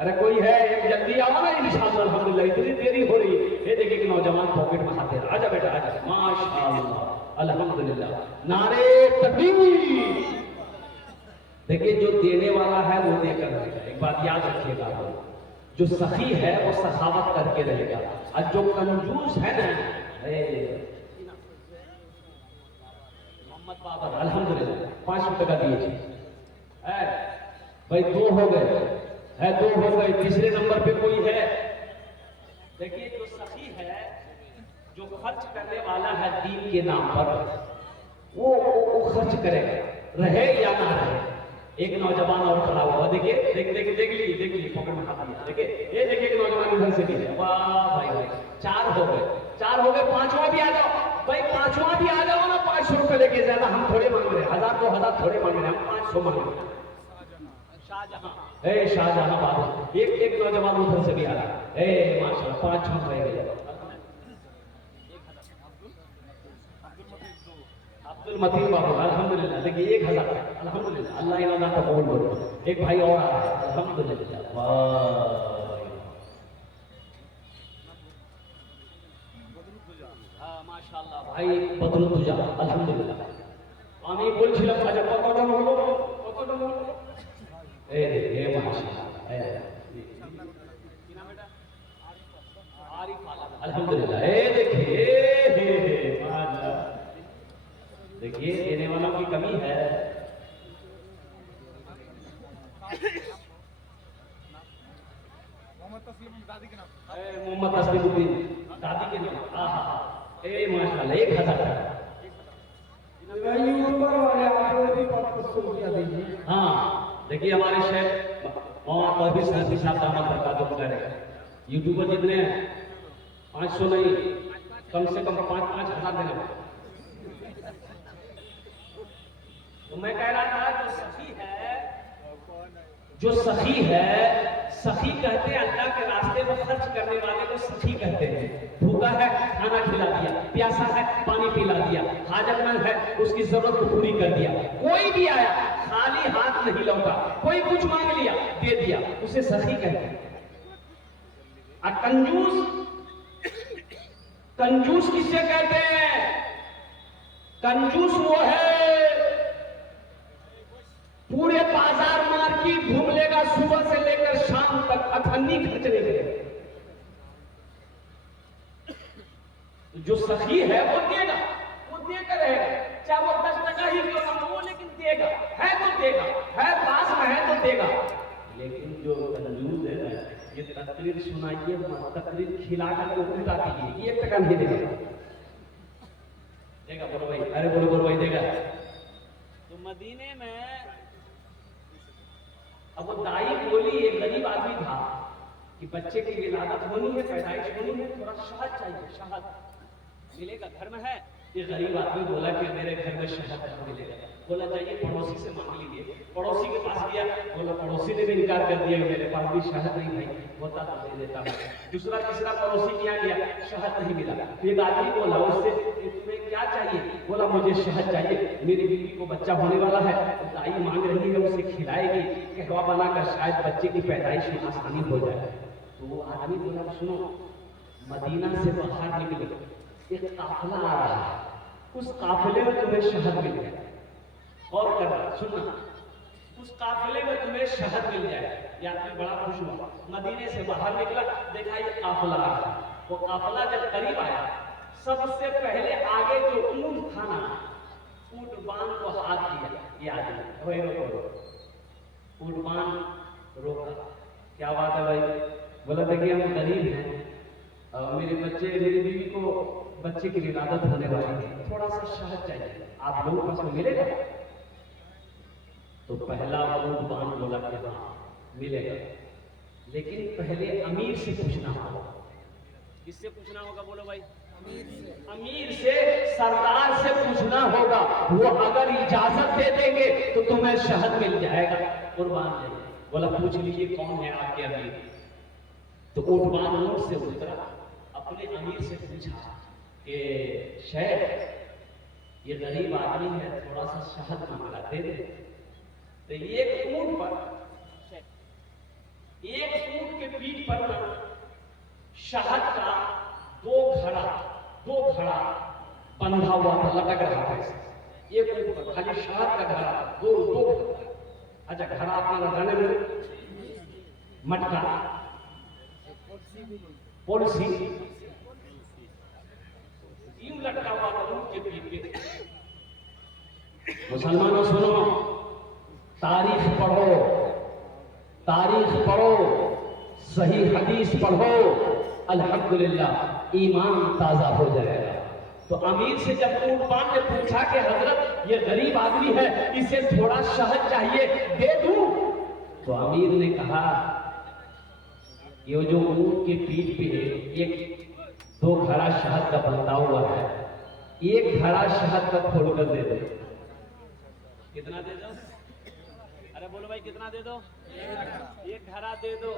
अरे कोई है? एक जल्दी आओ ना इंशाअल्लाह। अल्हम्दुलिल्लाह इतनी देरी हो रही है। ये देखिए कि नौजवान पॉकेट में हाथ दे रहा। आजा बेटा आजा, माशाअल्लाह अल्हम्दुलिल्लाह, नारे तकबीर। देखिए जो देने वाला है वो देकर रहेगा। एक बात याद रखिएगा, जो सखी है वो सखावत करके रहेगा, और जो कंजूस है ना मोहम्मद बाबर अल्हम्दुलिल्लाह 500 टका दिए भाई। 2 हो गए, तीसरे नंबर पे कोई है? देखिए जो सखी है, जो खर्च करने वाला है दीन के नाम पर, वो खर्च करेगा, रहे या ना रहे। एक नौजवान और खड़ा हुआ, देखिए देख लीजिए पॉकेट में हाथ दिया, देखिए ये देखिए कि नौजवान इधर से भी है। वाह भाई 4 हो गए, 5वां भी आ जाओ भाई, 5वां भी आ जाओ ना। 500 रुपए लेके जाना, हम थोड़े मांग रहे हैं, 1000 2000 थोड़े मांग रहे हैं, हम 500 मांग रहे हैं। शाहजहां, ए शाहजहां बाबू, एक नौजवान उधर से भी आ रहा है, ए माशाल्लाह 5-6 रह गए। अब्दुल मतीन बाबू अल्हम्दुलिल्लाह, देखिए 1000 अल्हम्दुलिल्लाह, अल्लाह इनाम का कबूल करो। एक भाई और आ रहा है अल्हम्दुलिल्लाह, वाह माशाल्लाह भाई बदरुद्दुजा अल्हम्दुलिल्लाह। আমি বলছিলাম আচ্ছা কতটা হলো এই মাশাআল্লাহ কি নাম এটা आरिफ आलम अल्हम्दुलिल्लाह। देखिए माशाल्लाह, देखिए देने वालों की कमी है। मोहम्मद तस्लीम दादी के नाम, मोहम्मद तस्लीमुद्दीन दादी के नाम, आहा ए माशाल्लाह 1000। यूट्यूबर वाले आपको भी 500 रुपया दीजिए। हाँ देखिए हमारे शेख और भी साहब दामद बरकातहू कह रहे हैं, यूट्यूबर जितने हैं 500 नहीं, कम से कम 5-5 हजार देना। तो मैं कह रहा था जो सखी है, सखी कहते हैं अल्लाह के रास्ते में खर्च करने वाले को सखी कहते हैं। भूखा है खाना खिला दिया, प्यासा है पानी पिला दिया, हाजतमंद है उसकी जरूरत को पूरी कर दिया। कोई भी आया खाली हाथ नहीं लौटा, कोई कुछ मांग लिया दे दिया, उसे सखी कहते हैं। और कंजूस किससे कहते हैं? कंजूस वो है पूरे बाजार मार्केट घूम लेगा सुबह से लेकर शाम तक, अठन्नी खर्चने के लिए। जो सखी है वो देगा, वो देकर रहेगा, चाहे वो 10 टका ही क्यों ना हो, लेकिन देगा, है तो देगा, है पास में है तो देगा। लेकिन जो कंजूस है ना, ये तकरीर सुनाइए, तकरीर खिलाकर को उल्टा दीजिए, 1 टका नहीं देगा। देगा बोलो भाई, अरे बोलो भाई देगा। तो मदीने में अब वो दाई बोली, एक गरीब आदमी था कि बच्चे की विलादत होनी है, पैदाइश होनी है, थोड़ा शहद चाहिए, शहद मिलेगा घर में है? ये गरीब आदमी बोला कि मेरे घर में शहद नहीं मिलेगा। बोला चाहिए पड़ोसी से मांग लीजिए। पड़ोसी के पास गया, बोला पड़ोसी ने भी इनकार कर दिया, मेरे पास भी शहद नहीं भाई, होता तो दे देता मैं। दूसरा तीसरा पड़ोसी के यहाँ गया, शहद नहीं मिला। एक आदमी बोला उससे तुम्हें क्या चाहिए? बोला मुझे शहद चाहिए, मेरी बीवी को बच्चा होने वाला है, तो दाई मांग रही है उसे खिलाएगी, कहवा बनाकर शायद बच्चे की पैदाइश में आसानी हो जाए। तो वो आदमी बोला सुनो, मदीना से बाहर निकले, एक काफिला आ रहा है, उस काफिले में तुम्हें शहद मिल जाए। और करना सुनना, उस काफिले में तुम्हें शहद मिल जाए। ये आदमी बड़ा खुश हुआ, मदीने से बाहर निकला, देखा ये काफिला आ रहा है। वो काफिला जब करीब आया, सबसे पहले आगे जो ऊंट था ना, ऊंट बांध को हाथ दिया। ये आदमी ऊंट बांध रोका, क्या बात है भाई? बोला देखिए हम गरीब हैं, मेरे बच्चे, मेरी बीवी को बच्चे की विलादत होने वाली है, थोड़ा सा शहद चाहिए, आप लोगों को पास मिलेगा? तो पहला ऊंट बांध बोला कि हाँ मिलेगा, लेकिन पहले अमीर से पूछना होगा। किससे पूछना होगा बोलो भाई? अमीर से, सरदार से पूछना होगा। वो अगर इजाजत दे देंगे तो तुम्हें शहद मिल जाएगा, कुर्बान नहीं। बोला पूछ लीजिए कौन है आपके अमीर। तो ऊंटवान ऊंट से उतरा, अपने अमीर से पूछा कि शेख ये गरीब आदमी है, थोड़ा सा शहद मांगा दे दे। तो एक ऊंट के पीठ पर शहद का दो घड़ा बंधा हुआ था, लटक रहा था। एक ऊंट पर खाली शहद का घड़ा, दो घड़ा। अच्छा घड़ा अपना जाने में मटका, पॉलिसी यूं लटका हुआ था ऊंट के पीठ पे। मुसलमानों सुनो, तारीख पढ़ो, सही हदीस पढ़ो, अल्हम्दुलिल्लाह ईमान ताजा हो जाएगा। तो अमीर से जब ऊंटवान ने पूछा कि हजरत ये गरीब आदमी है, इसे थोड़ा शहद चाहिए, दे दूं? तो अमीर ने कहा ये जो ऊंट के पीठ पे एक दो घड़ा शहद का बंधा हुआ है, एक घड़ा शहद का खोलकर दे दो। कितना दे दो? अरे बोलो भाई कितना दे दो? एक घड़ा दे दो।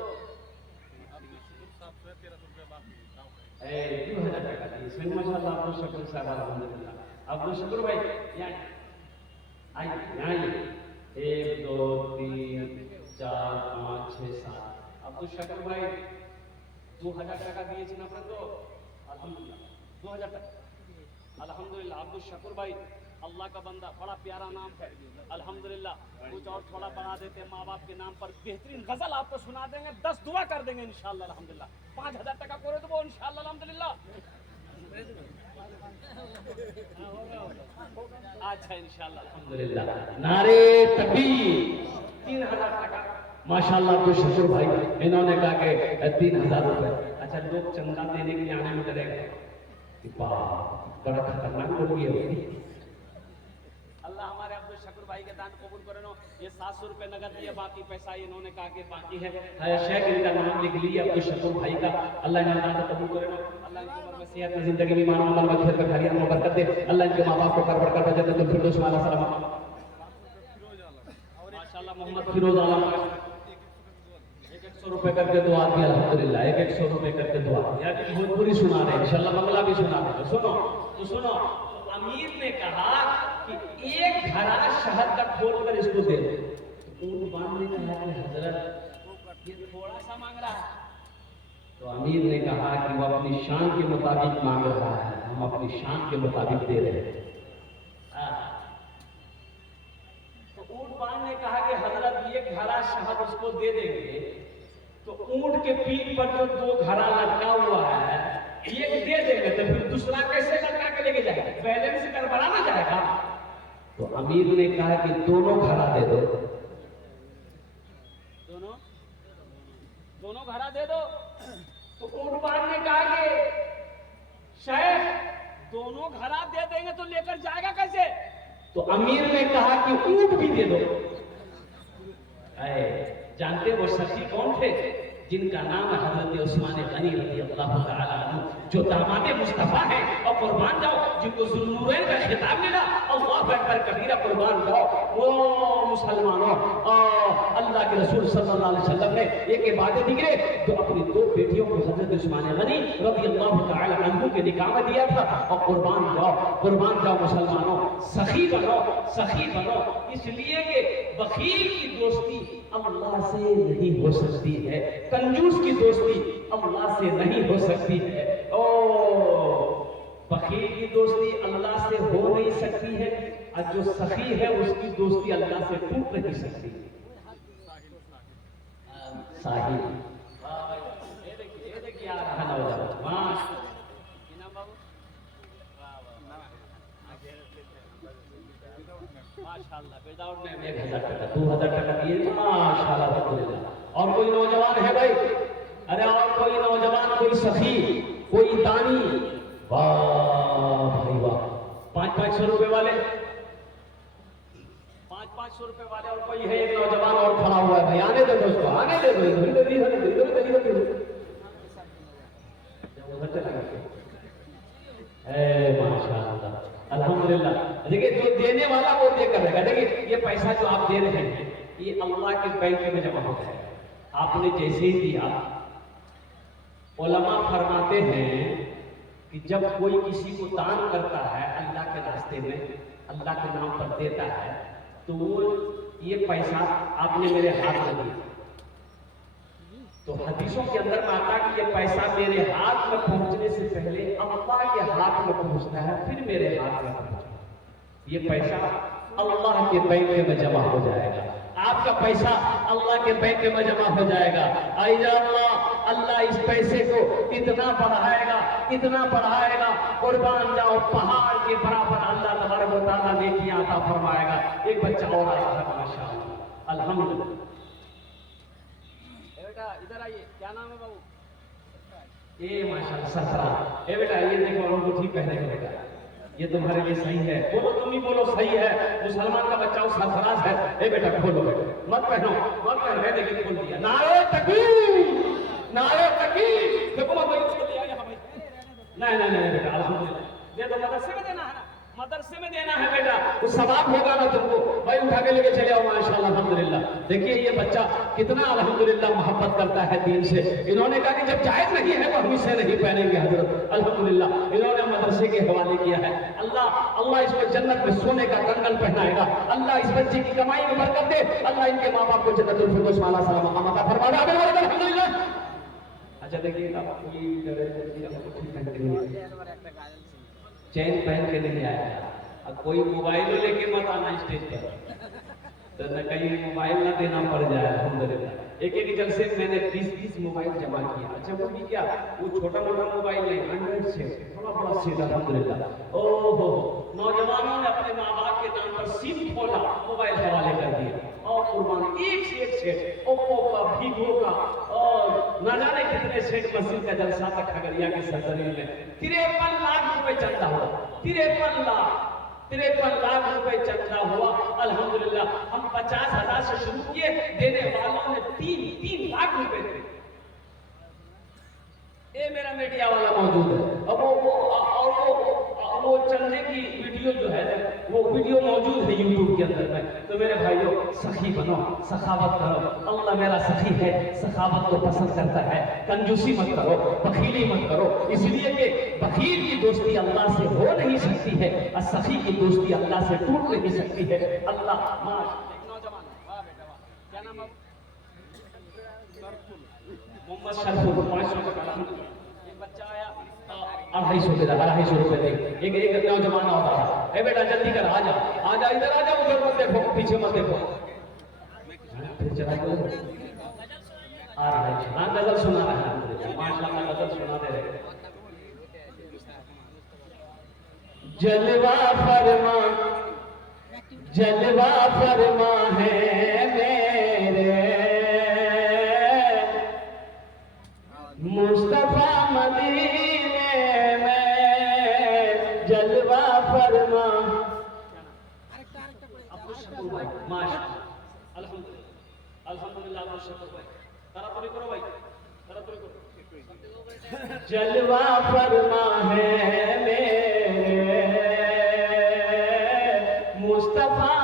2000 टका दी। माशाल्लाह अब्दुल शकूर साहब अल्हम्दुलिल्लाह। अब्दुल शकूर भाई यहाँ आइए। 1 2 3 4 5 6 7 अब्दुल शकूर भाई 2000 টাকা দিয়েছেন আপনারা তো আলহামদুলিল্লাহ 2000 টাকা अल्हम्दुलिल्लाह। अब्दुल शकूर भाई अल्लाह का बंदा, बड़ा प्यारा नाम है अल्हम्दुलिल्लाह। कुछ और थोड़ा बढ़ा देते माँ बाप के नाम पर बेहतरीन गजल आपको सुना देंगे, 10 दुआ कर देंगे इंशाल्लाह अल्हम्दुलिल्लाह। 5000 টাকা করে দেবো इंशाल्लाह अल्हम्दुलिल्लाह। अच्छा इंशाल्लाह अल्हम्दुलिल्लाह। नारे तकबीर। 3000 টাকা माशाल्लाह अब्दुल शकूर भाई इन्होंने कहा कि 3000 रुपए। अच्छा लोग चंदा देने के लिए आने में डरेगा, बड़ा खतरनाक लोग ये होगी। अल्लाह हमारे अब्दुल शकूर भाई के दान कबूल करे। नो ये 700 रुपए नगद दिए, बाकी पैसा इन्होंने कहा कि बाकी है। शेख इनका नाम लिख लिए अब्दुल शकूर भाई का। अल्लाह इनका दान कबूल करे। नो अल्लाह इनकी उम्र में सेहत में जिंदगी में ईमान अमल में खैर में खैरियत में बरकत दे। अल्लाह इनके मां बाप को परवर कर जन्नतुल फिरदौस वाला सलाम। माशाल्लाह मोहम्मद फिरोज आलम 100 रुपए करके दुआ दी अल्हम्दुलिल्लाह। 100 रुपए करके दुआ यार भोजपुरी सुना रहे इंशाल्लाह, बंगला भी सुना रहे। सुनो तो सुनो। अमीर ने कहा कि एक घड़ा शहद का खोल कर इसको दे दो। ऊंट बांधने का है हजरत, ये थोड़ा सा मांग रहा है। तो अमीर ने कहा कि वो अपनी शान के मुताबिक मांग रहा है, हम अपनी शान के मुताबिक दे रहे हैं। तो ऊंट बांध ने कहा कि हजरत ये घड़ा शहद उसको दे देंगे तो ऊंट के पीठ पर जो 2 घड़ा लटका हुआ है एक दे देंगे तो फिर दूसरा कैसे लटका के लेके जाएगा? बैलेंस गड़बड़ा ना जाएगा। तो अमीर ने कहा कि दोनों घड़ा दे दो। दोनों घड़ा दे दो। तो ऊंटबाज ने कहा कि शेख दोनों घड़ा दे देंगे तो लेकर जाएगा कैसे? तो अमीर ने कहा कि ऊंट भी दे दो। जानते वो सखी कौन थे? जिनका नाम है हजरत उस्मान गनी रज़ियल्लाहु तआला अन्हु, जो दामादे मुस्तफा है। और कुर्बान जाओ जिनको ज़ुन्नूरैन का खिताब मिला। अल्लाहु अकबर कबीरा, कुर्बान जाओ वो मुसलमानों। अल्लाह के रसूल सल्लल्लाहु अलैहि वसल्लम ने एक इबादत दिखे तो अपनी 2 बेटियों को हजरत उस्मान गनी रज़ियल्लाहु तआला अन्हु के निकाह में दिया था। और कुर्बान जाओ मुसलमानों, सखी बनो, सखी बनो। इसलिए कि बखील की दोस्ती अल्लाह से नहीं हो सकती है, कंजूस की दोस्ती अल्लाह से नहीं हो सकती है। ओ बखील की दोस्ती अल्लाह से हो नहीं सकती है, और जो सखी है उसकी दोस्ती अल्लाह से टूट नहीं सकती। साहिब ये देखिए आ रहा नौजवान माशाल्लाह। विदाउट में 1000 टका 2000 टका दिए माशाल्लाह अल्हम्दुलिल्लाह। और कोई नौजवान है भाई? अरे और कोई नौजवान, कोई सखी, कोई दानी? वाह भाई वाह। 500 रुपए वाले, 500 रुपए वाले। और कोई है एक नौजवान और खड़ा हुआ है भाई, आने दो दोस्तों, आने दे दो। माशाल्लाह अल्हम्दुलिल्लाह। देखिए जो देने वाला वो देकर रहेगा। देखिए ये पैसा जो आप दे रहे हैं ये अल्लाह के बैंक में जमा होता है। आपने जैसे ही दिया, उलमा फरमाते हैं कि जब कोई किसी को दान करता है अल्लाह के रास्ते में, अल्लाह के नाम पर देता है, तो वो ये पैसा आपने मेरे हाथ में दिया तो हदीसों के अंदर में आता है कि ये पैसा मेरे हाथ में पहुंचने से पहले अल्लाह के हाथ में पहुंचना है, फिर मेरे हाथ में पहुंचना। ये पैसा अल्लाह के बैंक में जमा हो जाएगा। आपका पैसा अल्लाह के बैंक में जमा हो जाएगा। अल्लाह इस पैसे को इतना बढ़ाएगा, कुर्बान जाओ पहाड़ के बराबर अल्लाह तबारक व तआला नेकियां अता फरमाएगा। एक बच्चा और आया है माशाअल्लाह अल्हम्दुलिल्लाह। बेटा इधर आइए, क्या नाम है बाबू? ये माशाअल्लाह सरफराज। ए बेटा ये देखो अंगूठी पहने का बेटा, ये तुम्हारे लिए सही है। बोलो, तुम ही बोलो सही है। मुसलमान का बच्चा उस सरफराज है। ए बेटा खोलो, बेटा मत पहनो, मत पहनो। देखिए खोल दिया। नारे तकबीर, नारे तकबीर। देखो मत खोल दिया यहां भाई। नहीं बेटा अल्हम्दुलिल्लाह दे दो। मदरसे में देना है ना, मदरसे में देना है बेटा, वो सवाब होगा ना तुमको भाई। उठा के लेके चले आओ माशाअल्लाह अल्हम्दुलिल्लाह। देखिए ये बच्चा कितना अल्हम्दुलिल्लाह मोहब्बत करता है दीन से। इन्होंने कहा कि जब जायज नहीं है तो हम इसे नहीं पहनेंगे हजरत। अल्हम्दुलिल्लाह इन्होंने मदरसे के हवाले किया है। अल्लाह इसको जन्नत में सोने का कंगन पहनाएगा। अल्लाह इस बच्चे की कमाई में बरकत दे। अल्लाह इनके माँ बाप को जन्नतुल फिरदौस में आला साला मकाम अता फरमा दे। अल्हम्दुलिल्लाह। अच्छा देखिए आप चैन पहन के नहीं आया, अब कोई मोबाइल लेके मत आना स्टेज पर, तो न कहीं मोबाइल ना देना पड़ जाए। अल्हम्दुलिल्लाह एक जलसे मैंने 20 मोबाइल जमा किया। अच्छा वो भी क्या, वो छोटा मोटा मोबाइल नहीं, 100 से थोड़ा बड़ा सेट। अल्हम्दुलिल्लाह ओहो नौजवानों ने अपने माँ बाप के नाम पर सिम खोला, मोबाइल हवाले कर दिया और कुर्बान एक से एक सेट ओप्पो का, वीवो का और न जाने कितने सेट मशीन का जलसा तक खगड़िया के सरजमीन में 53 लाख रुपए चलता हुआ। 53 लाख रुपए चंदा हुआ। अल्हम्दुलिल्लाह हम 50,000 से शुरू किए, देने वालों ने 3 लाख रुपए दिए। ये मेरा मीडिया वाला मौजूद है। अब वो चलने की वीडियो जो है वो वीडियो मौजूद है यूट्यूब के अंदर में। तो मेरे भाइयों सखी बनो, सखावत करो। अल्लाह मेरा सखी है, सखावत को पसंद करता है। कंजूसी मत करो, बखीली मत करो, इसलिए कि बखील की दोस्ती अल्लाह से हो नहीं सकती है और सखी की दोस्ती अल्लाह से टूट नहीं सकती है। अल्लाह नौजवान क्या नाम है मोहम्मद शरफुल 500 का बच्चा आया 250 रुपए दे। एक नौजवान आ रहा है, ए बेटा जल्दी कर, आ जा इधर आ जा, उधर मत देखो, पीछे मत देखो। फिर चला आ रहा है, हाँ गजल सुना रहा है, माशाल्लाह गजल सुना दे रहे। जलवा फरमा है मेरे मुस्तफा मदीने में, जलवा फरमा। अल्हम्दुलिल्लाह करो भाई, जलवा फरमा है मेरे मुस्तफा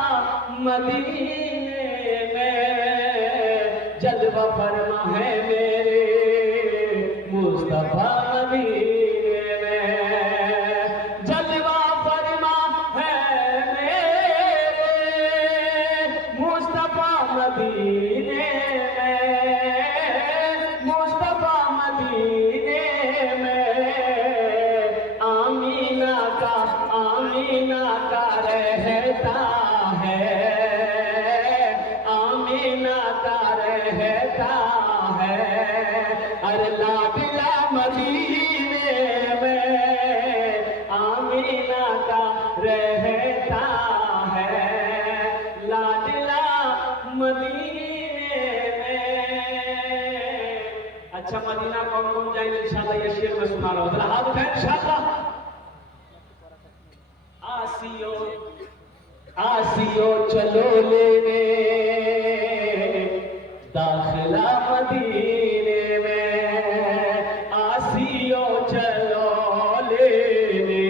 मदीने में, जलवा फरमा है मेरे मुस्तफा मदीने में, जलवा फरमा है मेरे मुस्तफा मदीने में, मुस्तफा मदीने में। आमीना का रहता है, आमीना का रहता है, अरे लाडला मदीने में, आमीना का रहता है, लाडला मदीने में। अच्छा मदीना कौन कौन जाएंगे इंशाल्लाह ये शेर में सुना रहा हूं, जरा हाथ उठाएं इंशाल्लाह। आसियो चलो लेने दाखिला मदीने में, आसियो चलो लेने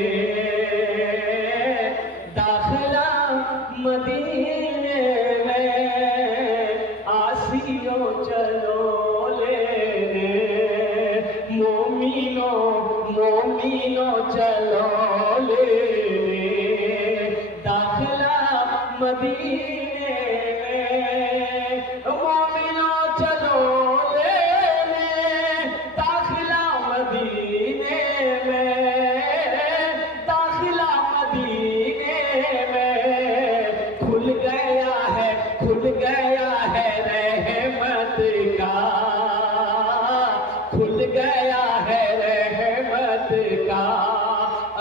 दाखिला मदीने में, आसियो चलो लेने मोमिनो चलो लेने दाखिला मदीने में, मोमिनो चलो लेने दाखिला मदीने में, दाखिला मदीने में। खुल गया है रहमत का, खुल गया है रहमत का,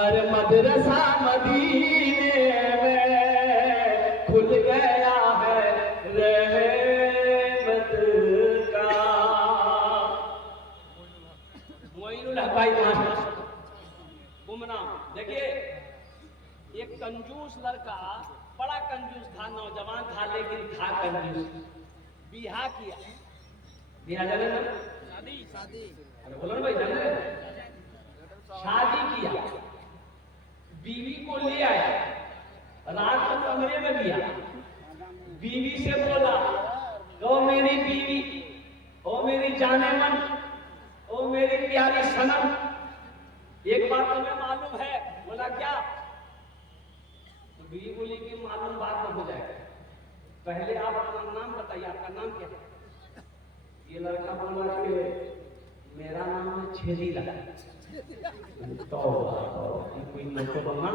अरे मदरसा मदीने में, खुल गया है रहमत का। मोइनुल हक भाई गुमनाम। देखिए एक कंजूस लड़का, बड़ा कंजूस था, नौजवान था लेकिन था कंजूस। बिहा किया, बिहा जाने ना, शादी अरे बोलो ना भाई, जाने शादी किया, बीवी को ले आया, रात को कमरे में दिया, बीवी से बोला मेरी बीवी, ओ मेरी जाने मन, ओ मेरी प्यारी सनम, एक बात तुम्हें मालूम है। बोला क्या? तो बीवी बोली कि मालूम बात तो हो जाएगा, पहले आप अपना नाम बताइए, आपका नाम क्या है? ये लड़का बोला कि मेरा नाम है छेदीला। तो कोई नौकर बनना।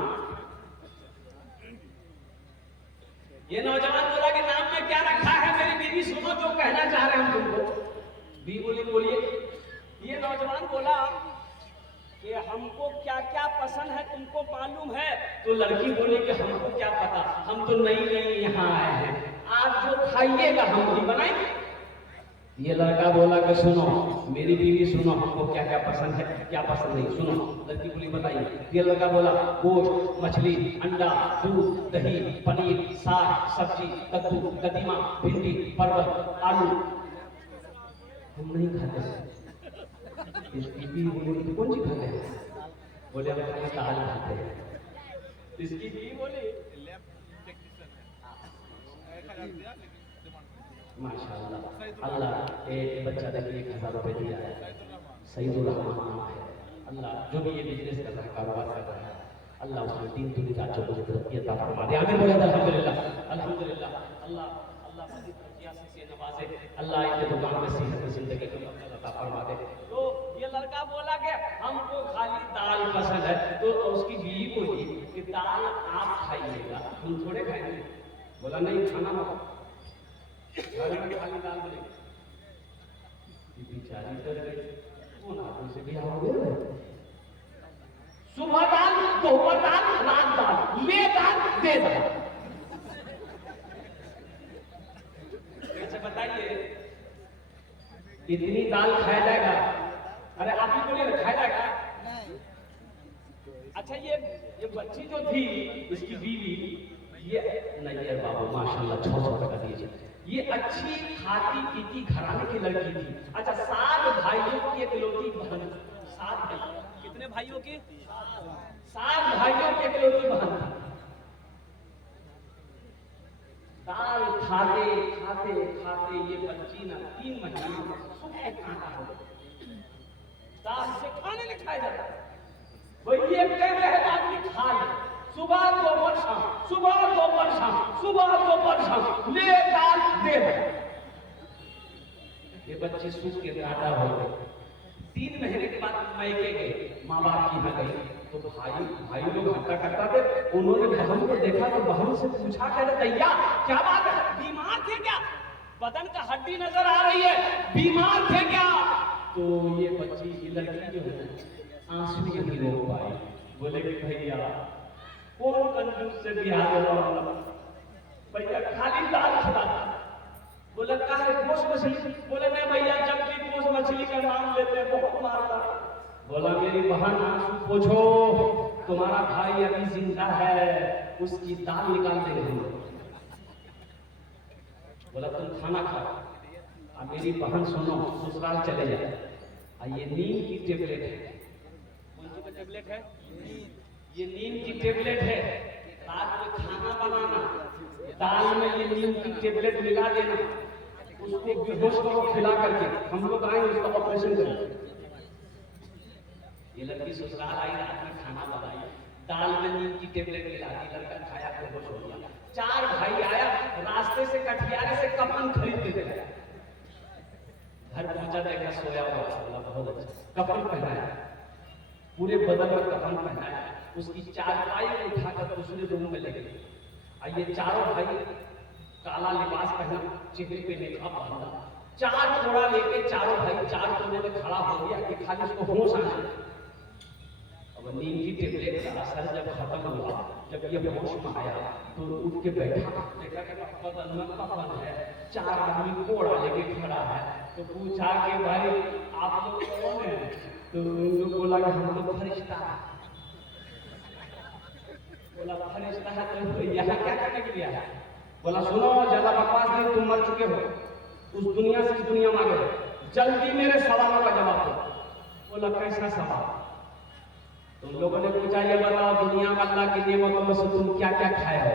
ये नौजवान बोला कि नाम में क्या रखा है? मेरी बीवी सुनो जो कहना चाह रहे हैं तुमको। बीवी बोली बोलिए। ये नौजवान बोला कि हमको क्या क्या पसंद है तुमको मालूम है? तो लड़की बोली कि हमको क्या पता, हम तो नई नई यहाँ आए हैं, आप जो खाइएगा हम ही बनाएंगे। ये लड़का बोला कि सुनो मेरी बीवी सुनो, हमको क्या क्या पसंद है क्या पसंद नहीं सुनो। लड़की बोली बताइए। ये लड़का बोला गोश्त, मछली, अंडा, दूध, दही, पनीर, साग, सब्जी, कद्दू, कदीमा, भिंडी, परवल, आलू हम नहीं खाते। इसकी बीवी बोली तो कौन सी खाते हैं? बोले हम खाली दाल खाते हैं। इसकी बीवी बोली माशाअल्लाह, अल्लाह एक बच्चा देखिए 1000 रुपए दिया है, सईदुर रहमान नाम है। अल्लाह जो भी ये बिजनेस कर रहा है, कारोबार कर रहा है, अल्लाह उसमें दीन दुनिया जो मुझे तरक्की अता फरमा दे। आमीन बोले अल्हम्दुलिल्लाह अल्हम्दुलिल्लाह। अल्लाह अल्लाह मज़ीद तरक्कियां से नवाजे, अल्लाह इनके दुकान में सेहत जिंदगी को अता फरमा दे। तो ये लड़का बोला कि हमको खाली दाल पसंद है। तो उसकी बीवी बोली कि दाल आप खाइएगा, हम थोड़े खाएंगे। बोला नहीं खाना होगा, घर में खाली दाल बनेगी। बेचारी डर गई, कौन आदमी से ब्याह हो गया? सुबह दाल, दोपहर दाल, रात दाल, ले दाल दे दाल। कैसे बताइए इतनी दाल खाया जाएगा? अरे आप ही बोलिए ना, खाया जाएगा? अच्छा ये बच्ची जो थी इसकी बीवी, ये नहीं बाबू माशाल्लाह 600 टका दीजिए। ये अच्छी खाती पीती घराने की लड़की थी। अच्छा 7 भाइयों की इकलौती बहन। 7 भाई, कितने भाइयों की? 7 भाइयों की इकलौती बहन थी। दाल खाते खाते खाते ये बच्ची ना 3 महीने में सुबह कांटा हो गया। दाल से खाने नहीं खाया जाता, वही एक टाइम रहे आदमी खा ले, सुबह दोपहर शाम, सुबह दोपहर शाम, सुबह दोपहर शाम, ले दाल दे दो। ये बच्ची सूख के कांटा हो गई। 3 महीने के बाद मायके गए, माँ बाप की यहाँ गई तो भाई लोग हट्टा करता थे। उन्होंने बहन को देखा तो बहन से पूछा कहते भैया क्या बात है, बीमार थे क्या? बदन का हड्डी नजर आ रही है, बीमार थे क्या? तो ये बच्ची की लड़की जो है आंसू नहीं रोक पाई। बोले कि भैया कौन कंजूस से ब्याह करवा, भैया खाली दाल खिलाता। बोला का है गोश्त मछली? बोले नहीं भैया जब भी गोश्त मछली का नाम लेते हैं बहुत मारता। बोला मेरी बहन आंसू पोछो, तुम्हारा भाई अभी जिंदा है, उसकी दाल निकाल देंगे हम लोग। बोला तुम खाना खाओ, अब मेरी बहन सुनो ससुराल चले जाए। ये नीम की टेबलेट है। कौन सी टेबलेट है? ये नीम की टेबलेट है। रात में खाना बनाना, दाल में ये नीम की टेबलेट मिला देना, उसको बेहोश करो खिला करके, हम लोग आएंगे उसका ऑपरेशन करेंगे। ये लड़की ससुराल आई, रात में खाना बनाई, दाल में नीम की टेबलेट मिला दी, लड़का खाया बेहोश हो गया। 4 भाई आया, रास्ते से कठियारे से कफन खरीद के गया। घर पहुंचा देखा सोया हुआ, अल्लाह बहुत अच्छा कफन पहनाया, पूरे बदन में कफन पहनाया, उसकी चारपाई में उठाकर दूसरे रूम में ले गए। ये चारों भाई काला लिबास पहना, चेहरे पे निकाब बांधा, 4 थोड़ा लेके चारों भाई 4 कोने में खड़ा हो गया कि खाली उसको होश आ जाए। अब नीम की टेबलेट का असर जब खत्म हुआ, जब ये होश में आया तो उठ के बैठा, देखा कि बदन में कफन है, 4 आदमी कोड़ा लेके खड़ा है। तो पूछा कि भाई आप लोग कौन है? तो उनको बोला कि हम लोग फरिश्ता है। बोला फरिश्ता है तो यहाँ क्या करने के लिए आया? बोला सुनो ज्यादा बकवास नहीं, तुम मर चुके हो, उस दुनिया से इस दुनिया में आ गए, जल्दी मेरे सवालों का जवाब दो। बोला कैसा सवाल? तुम लोगों ने पूछा ये बताओ दुनिया में अल्लाह की नेमतों में से तुम क्या क्या खाए हो?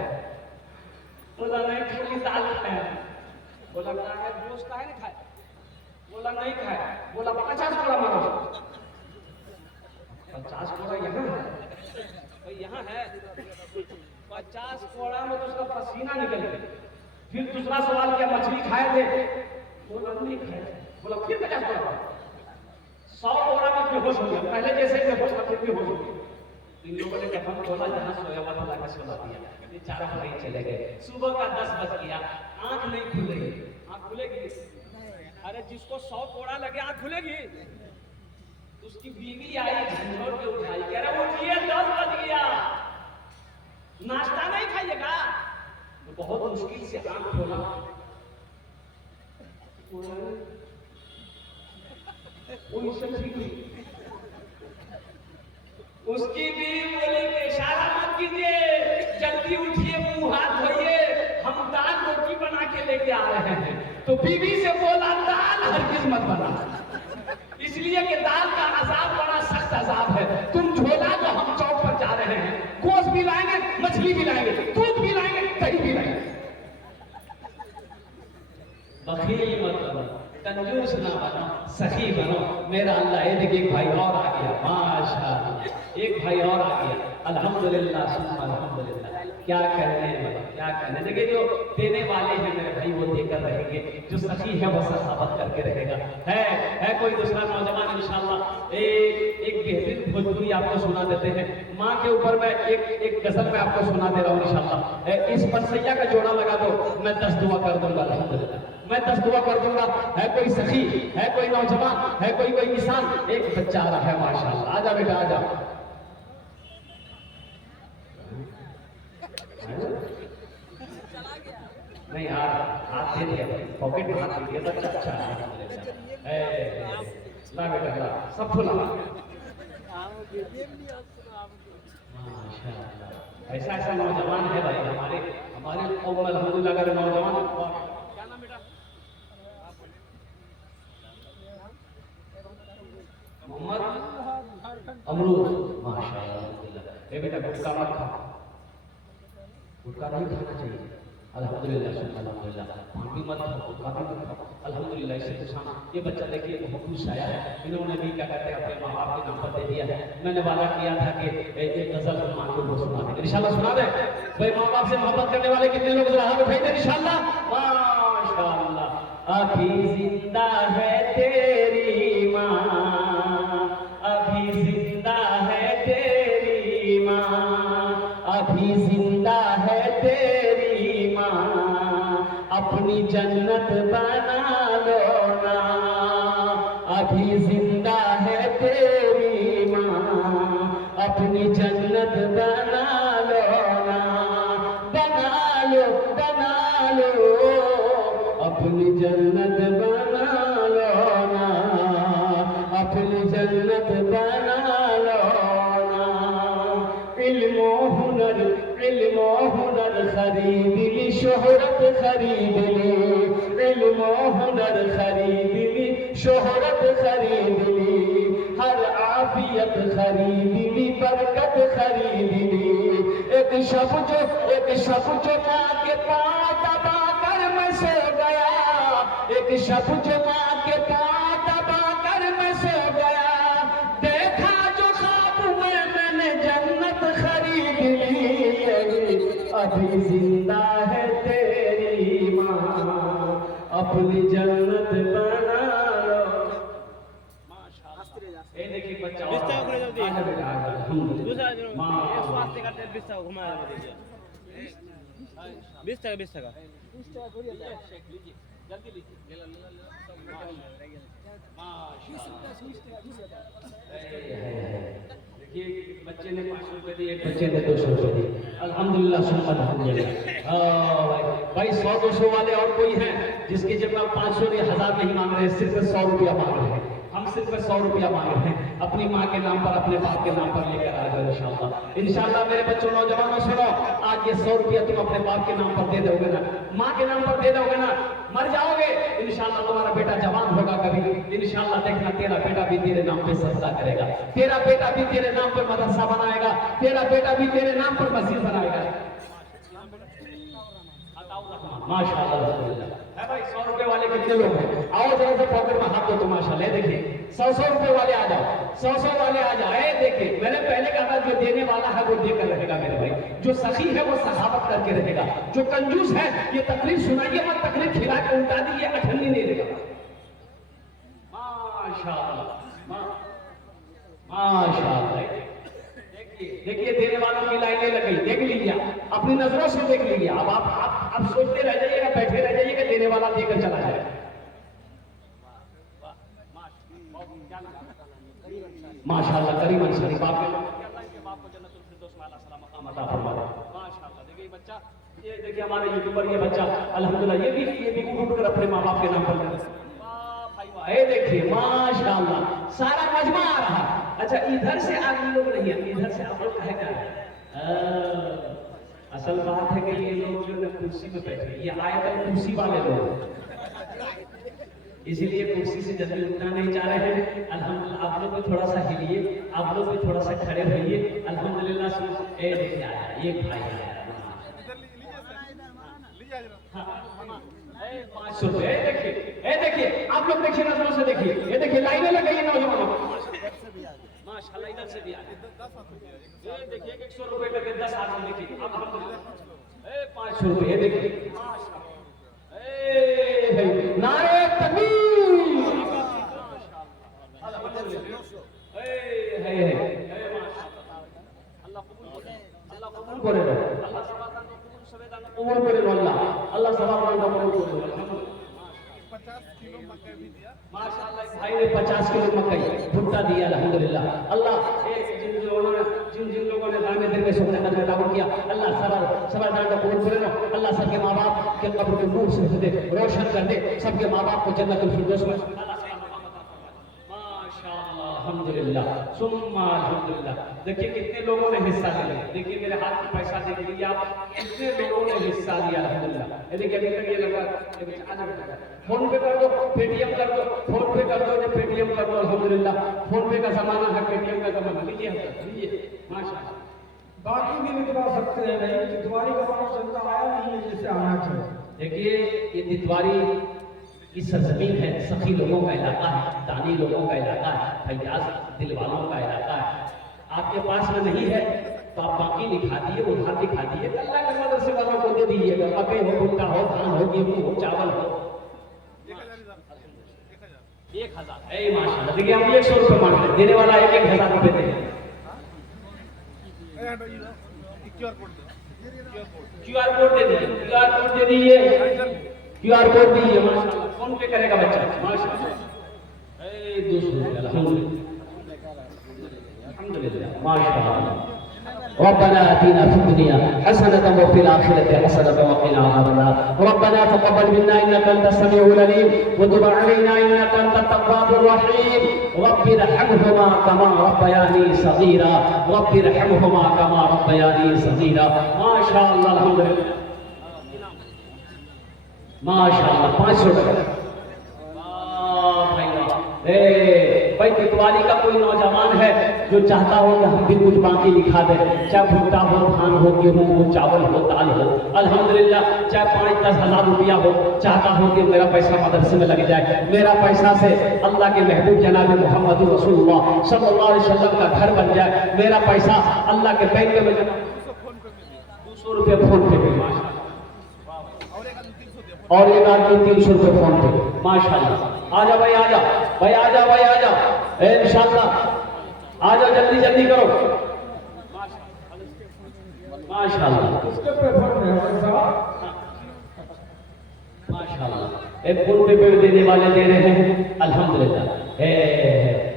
बोला नहीं खाली दाल खाया। बोला क्या है? उसका है नहीं खाए? बोला नहीं खाए। बोला 50 कोड़ा मारो। 50 कोड़ा यहाँ है भाई, यहाँ है 50 कोड़ा में तो उसका पसीना निकल गया। फिर दूसरा सवाल किया, मछली खाए थे? बोला नहीं खाए। बोला फिर 50 कोड़ा। 100 कोड़ा में बेहोश हो गया, पहले जैसे बेहोश था फिर बेहोश हो गया। इन लोगों ने कफन खोला, जहाँ सोया हुआ था लाकर सुला दिया। बेचारा भाई चले गए। सुबह का 10 बज गया, आंख नहीं खुल रही। आंख खुलेगी? अरे जिसको 100 कोड़ा लगे आंख खुलेगी? उसकी बीवी आई, झंझोर के उठाई, कह रहा उठिए 10 बज गया, नाश्ता नहीं खाइएगा? तो बहुत मुश्किल से आंख खोला, उसकी बीवी बोली कि इशारा मत कीजिए, जल्दी उठिए, मुंह हाथ धोइए, हम दाल रोटी बना के लेके आ रहे हैं। तो बीवी से बोला दाल हरगिज मत बना, इसलिए कि दाल का अजाब बड़ा सख्त अजाब है। तुम झोला जो हम चौक पर जा रहे हैं, गोश्त भी लाएंगे, मछली भी लाएंगे, दूध भी लाएंगे, दही भी लाएंगे। बखील मत बनो, कंजूस ना बनो, सखी बनो। मेरा अल्लाह, ये देखिए एक भाई और आ गया, माशाअल्लाह, एक भाई और आ गया। अल्हम्दुलिल्लाह सुम्मा अल्हम्दुलिल्लाह। क्या कहने हैं, क्या कहने। देखिए जो देने वाले हैं मेरे भाई वो देकर रहेंगे, जो सखी है वो सखावत करके रहेगा। है कोई दूसरा नौजवान इंशाअल्लाह एक बेहतरीन भोजपुरी आपको सुना देते हैं। माँ के ऊपर मैं एक गजल में आपको सुना दे रहा हूँ इंशाअल्लाह। इस परसैया का जोड़ा लगा दो, मैं 10 दुआ कर दूंगा अल्हम्दुलिल्लाह, मैं 10 दुआ कर दूंगा। है कोई सखी, है कोई नौजवान, है कोई किसान? एक बच्चा आ रहा है माशाअल्लाह, आजा बेटा आजा। नहीं हाथ दे दिया, पॉकेट में हाथ दे दिया, बच्चा अच्छा है। ला बेटा ला, सब फुला। माशाअल्लाह, ऐसा नौजवान है भाई हमारे अल्हम्दुलिल्लाह। अगर नौजवान क्या नाम बेटा? मोहम्मद अमरूद, माशाअल्लाह। ये बेटा गुटखा मत खा, गुटखा नहीं खाना चाहिए अल्हम्दुलिल्लाह, अल्हम्दुलिल्लाह। पान भी मत खाओ, गुटखा भी मत खाओ अल्हम्दुलिल्लाह। इससे कुछ हम ये बच्चा देखिए बहुत खुश आया है, इन्होंने भी क्या कहते हैं अपने माँ बाप के नाम पर दे दिया है। मैंने वादा किया था कि एक गजल हम माँ को सुना देंगे इंशाल्लाह, सुना दें भाई। माँ बाप से मोहब्बत करने वाले कितने लोग जरा हाथ उठाइए इंशाल्लाह, माशाअल्लाह। अभी जिंदा है तेरी माँ, अभी जिंदा है तेरी माँ, अभी जिंदा है तेरी माँ, अपनी जन्नत बना लो ना। अभी जिंदा है तेरी माँ, अपनी जन्नत बना लो ना। बना लो बना लो, अपनी जन्नत बना लो ना, अपनी जन्नत बना लो ना। इल्मो हुनर खरीद ली, शोहरत खरीद ली, इल्मो हुनर खरीद ली, शोहरत खरीद ली, हर आफियत खरीद ली, बरकत खरीद ली। एक शब जो माँ के पाँव दबा कर मैं सो गया, एक शब जो माँ के पाँव दबा कर मैं सो गया, देखा जो ख्वाब में मैंने जन्नत खरीद ली। अभी जिंदा है तेरी माँ, अपनी जन्नत बना लो। ये देखिए बच्चा देखिए बच्चे ने 500 रुपए दिए, एक बच्चे ने 200 रुपए दिए अल्हम्दुलिल्लाह सुम्मा अल्हम्दुलिल्लाह। भाई 100-200 वाले और कोई हैं जिसकी जब आप 500 नहीं 1000 नहीं मांग रहे, सिर्फ 100 रुपया मांग रहे हैं। हम सिर्फ 100 रुपया मांग रहे हैं, अपनी माँ के नाम पर, अपने बाप के नाम पर लेकर आ जाओ इंशाअल्लाह। इंशाअल्लाह मेरे बच्चों नौजवानों सुनो, आज ये 100 रुपया तुम अपने बाप के नाम पर दे दोगे ना, माँ के नाम पर दे दोगे ना, मर जाओगे इंशाअल्लाह तुम्हारा बेटा जवान होगा कभी, इंशाअल्लाह देखना तेरा बेटा भी तेरे नाम पे सजदा करेगा, तेरा बेटा भी तेरे नाम पर मदरसा बनाएगा, तेरा बेटा भी तेरे नाम पर मस्जिद बनाएगा। माशाअल्लाह है भाई। 100 रुपए वाले वाले कितने लोग हैं? आओ जरा से पॉकेट में हाथ दो तो माशाल्लाह। देखिए 100 रुपए वाले आ जाओ, 100 वाले आ जाओ। देखिए मैंने पहले कहा था जो देने वाला है वो देकर रहेगा मेरे भाई, जो सखी है वो सखावत करके रहेगा, जो कंजूस है ये तकलीफ सुनाइए मत, तकलीफ खिला के उल्टा दीजिए, अठन्नी नहीं देगा। माशाल्लाह माशाल्लाह। देखिए देने वालों की लाइनें लग गई, देख लीजिए, अपनी नजरों से देख लीजिए। अब आप सोचते रह जाइएगा, बैठे रह जाइएगा, देने वाला देकर चला जाएगा। माशाल्लाह करीमन शरीफ आपके बाप को जन्नतुल फिरदौस में अल्लाह सलामत अता फरमाए। माशाल्लाह देखिए बच्चा, ये देखिए हमारे यूट्यूबर ये बच्चा अल्हम्दुलिल्लाह ये भी उठ कर अपने माँ बाप के नाम पर ये देखिए माशाल्लाह सारा मजमा आ रहा। अच्छा इधर से आगे लोग नहीं है, इधर से आप लोग कहे क्या असल बात है कि ये लोग जो है कुर्सी पे बैठे, ये आए थे कुर्सी वाले लोग, इसीलिए कुर्सी से जल्दी उठना नहीं चाह रहे हैं। अल्हम्दुलिल्लाह आप लोग भी थोड़ा सा हिलिए, आप लोग भी थोड़ा सा खड़े होइए। अल्हम्दुलिल्लाह से ए देखिए आया एक भाई आया 500 रुपए। देखिए आप लोग देखिए नजरों से देखिए, ये देखिए लाइनें लग गई है नौजवानों माशाल्लाह। इधर से भी आए, ये देखिए 100 रुपए करके 10 आदमी देखिए। अब हम 500 रुपए देखिए नारे तकबीर। अल्लाह कबूल करे, अल्लाह कबूल करे, अल्लाह सवाबान का कबूल करे। माशाल्लाह भाई ने 50 किलो मकई भुट्टा दिया अल्हम्दुलिल्लाह। अल्लाह जिन लोगों ने राम दिन में सोने का ताबूत किया, अल्लाह सबर दान का कबूल करे। अल्लाह सबके माँ बाप के कब्र के नूर से दे, रोशन कर दे, सबके माँ बाप को जन्नतुल फिरदौस में माशाल्लाह अल्हम्दुलिल्लाह सुम्मा अल्हम्दुलिल्लाह। देखिए कितने लोगों ने हिस्सा लिया, देखिए मेरे हाथ में पैसा देख लीजिए आप, कितने लोगों ने हिस्सा लिया अल्हम्दुलिल्लाह। देखिए अभी तक ये लगा फोन पे कर दो, पेटीएम कर दो, फोन पे कर दो, जब पेटीएम कर दो अल्हम्दुलिल्लाह। फोन पे का जमाना है, पेटीएम का जमाना। लीजिए माशाल्लाह। बाकी भी निकला सकते हैं, नहीं तितवारी का मानो चलता आया नहीं है जैसे आना चाहिए। देखिए ये तितवारी की सरजमीन है, सखी लोगों का इलाका है, दानी लोगों का इलाका है, फैयाज दिल वालों का इलाका है। आपके पास में नहीं है तो आप बाकी दिखा दिए, उधार दिखा दिए, अल्लाह के मदरसे वालों को दे दीजिएगा। मकई हो, भुट्टा हो, धान हो, गेहूं हो, चावल हो। 1000 माशाल्लाह। देखिए हम 100 रुपए मांग रहे, देने वाला 1000 रुपए दे। क्यूआर कोड दे दीजिए, क्यूआर कोड दे दीजिए, क्यूआर कोड दीजिए माशाल्लाह। फोन पे करेगा बच्चा माशाल्लाह। 200 रुपए अल्हम्दुलिल्लाह माशाल्लाह। रब्बना आतिना फिद दुनिया हसनतन व फिल आखिरति हसनतन व क़िना अज़ाबन्नार। रब्बना तक़ब्बल मिन्ना इन्नका अंतस समीउल अलीम व तुब अलैना इन्नका अंतत तव्वाबुर रहीम। रब्बिरहमहुमा कमा रब्बयानी सगीरा, रब्बिरहमहुमा कमा रब्बयानी सगीरा। माशाअल्लाह अल्हम्दुलिल्लाह माशाअल्लाह। 500 रुपए भाई तितवारी का कोई नौजवान है जो चाहता हो कि हम भी कुछ बाकी लिखा दे, चाहे भुट्टा हो, धान हो, गेहूं हो, चावल हो, दाल हो, अल्हम्दुलिल्लाह चाहे 5-10 हज़ार रुपया हो, चाहता हो कि मेरा पैसा मदरसे में लग जाए, मेरा पैसा से अल्लाह के महबूब जनाब मोहम्मद रसूलुल्लाह सल्लल्लाहु अलैहि वसल्लम का घर बन जाए, मेरा पैसा अल्लाह के बैंक में 200 रुपये फोन पे और एक आदमी 300 रुपये फोन पे माशाल्लाह। आजा भाई आजा भाई, आजा भाई आजा, इंशाअल्लाह आजा, जल्दी जल्दी करो माशाल्लाह। उसके प्रेफर में है साहब माशाल्लाह। एक फोन पे पेड़ देने वाले दे रहे हैं अल्हम्दुलिल्लाह।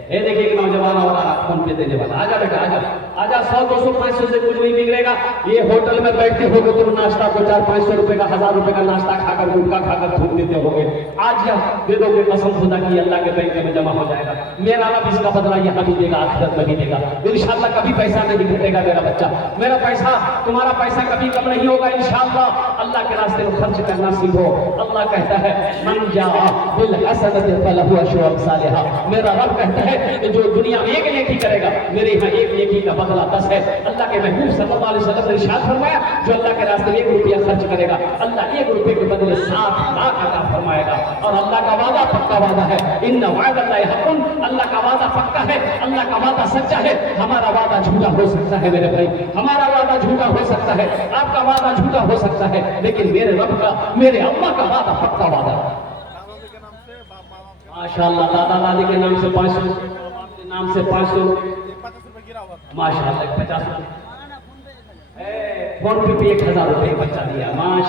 देखिए एक नौजवान और फोन पे देने वाला। आजा बेटा आजा आजा, 100, 200, 500 से कुछ नहीं बिगड़ेगा। ये होटल में बैठते होगे तुम नाश्ता को 400-500 रुपए का, 1000 रुपए का नाश्ता खाकर, गुटखा खाकर थूक देते होगे। आज यह दे दोगे, कसम खुदा की अल्लाह के बैंक में जमा हो जाएगा। मेरा रब इसका बदला यहाँ भी देगा, आखिरत में भी देगा इंशाअल्लाह। कभी पैसा नहीं घटेगा मेरा बच्चा, मेरा पैसा, तुम्हारा पैसा कभी कम नहीं होगा इंशाअल्लाह। अल्लाह के रास्ते में खर्च करना सीखो। अल्लाह कहता है मन जाअ बिल हसनति फलहु अशरु अमसालिहा। मेरा रब कहता है कि जो दुनिया में एक नेकी करेगा, मेरे यहाँ एक नेकी का बदला 10 है। अल्लाह के महबूब सल्लल्लाहु अलैहि वसल्लम ने इरशाद फरमाया, जो अल्लाह के रास्ते में 1 रुपया खर्च करेगा, अल्लाह 1 रुपये के बदले 7 लाख अता फरमाएगा। और अल्लाह का वादा पक्का वादा है, इन्ना वअदल्लाहि हक़्क़ुन, अल्लाह का वादा पक्का है, अल्लाह का वादा सच्चा है। हमारा वादा झूठा हो सकता है मेरे भाई, हमारा वादा झूठा हो सकता है, आपका वादा झूठा हो सकता है, लेकिन मेरे रब का, मेरे अल्लाह का वादा पक्का वादा है। माशाअल्लाह, दादा दादी के नाम से 500, बाप के नाम से 500, माशाअल्लाह 50 रुपये, फोन पे भी 1000 रुपये बच्चा दिया, माशा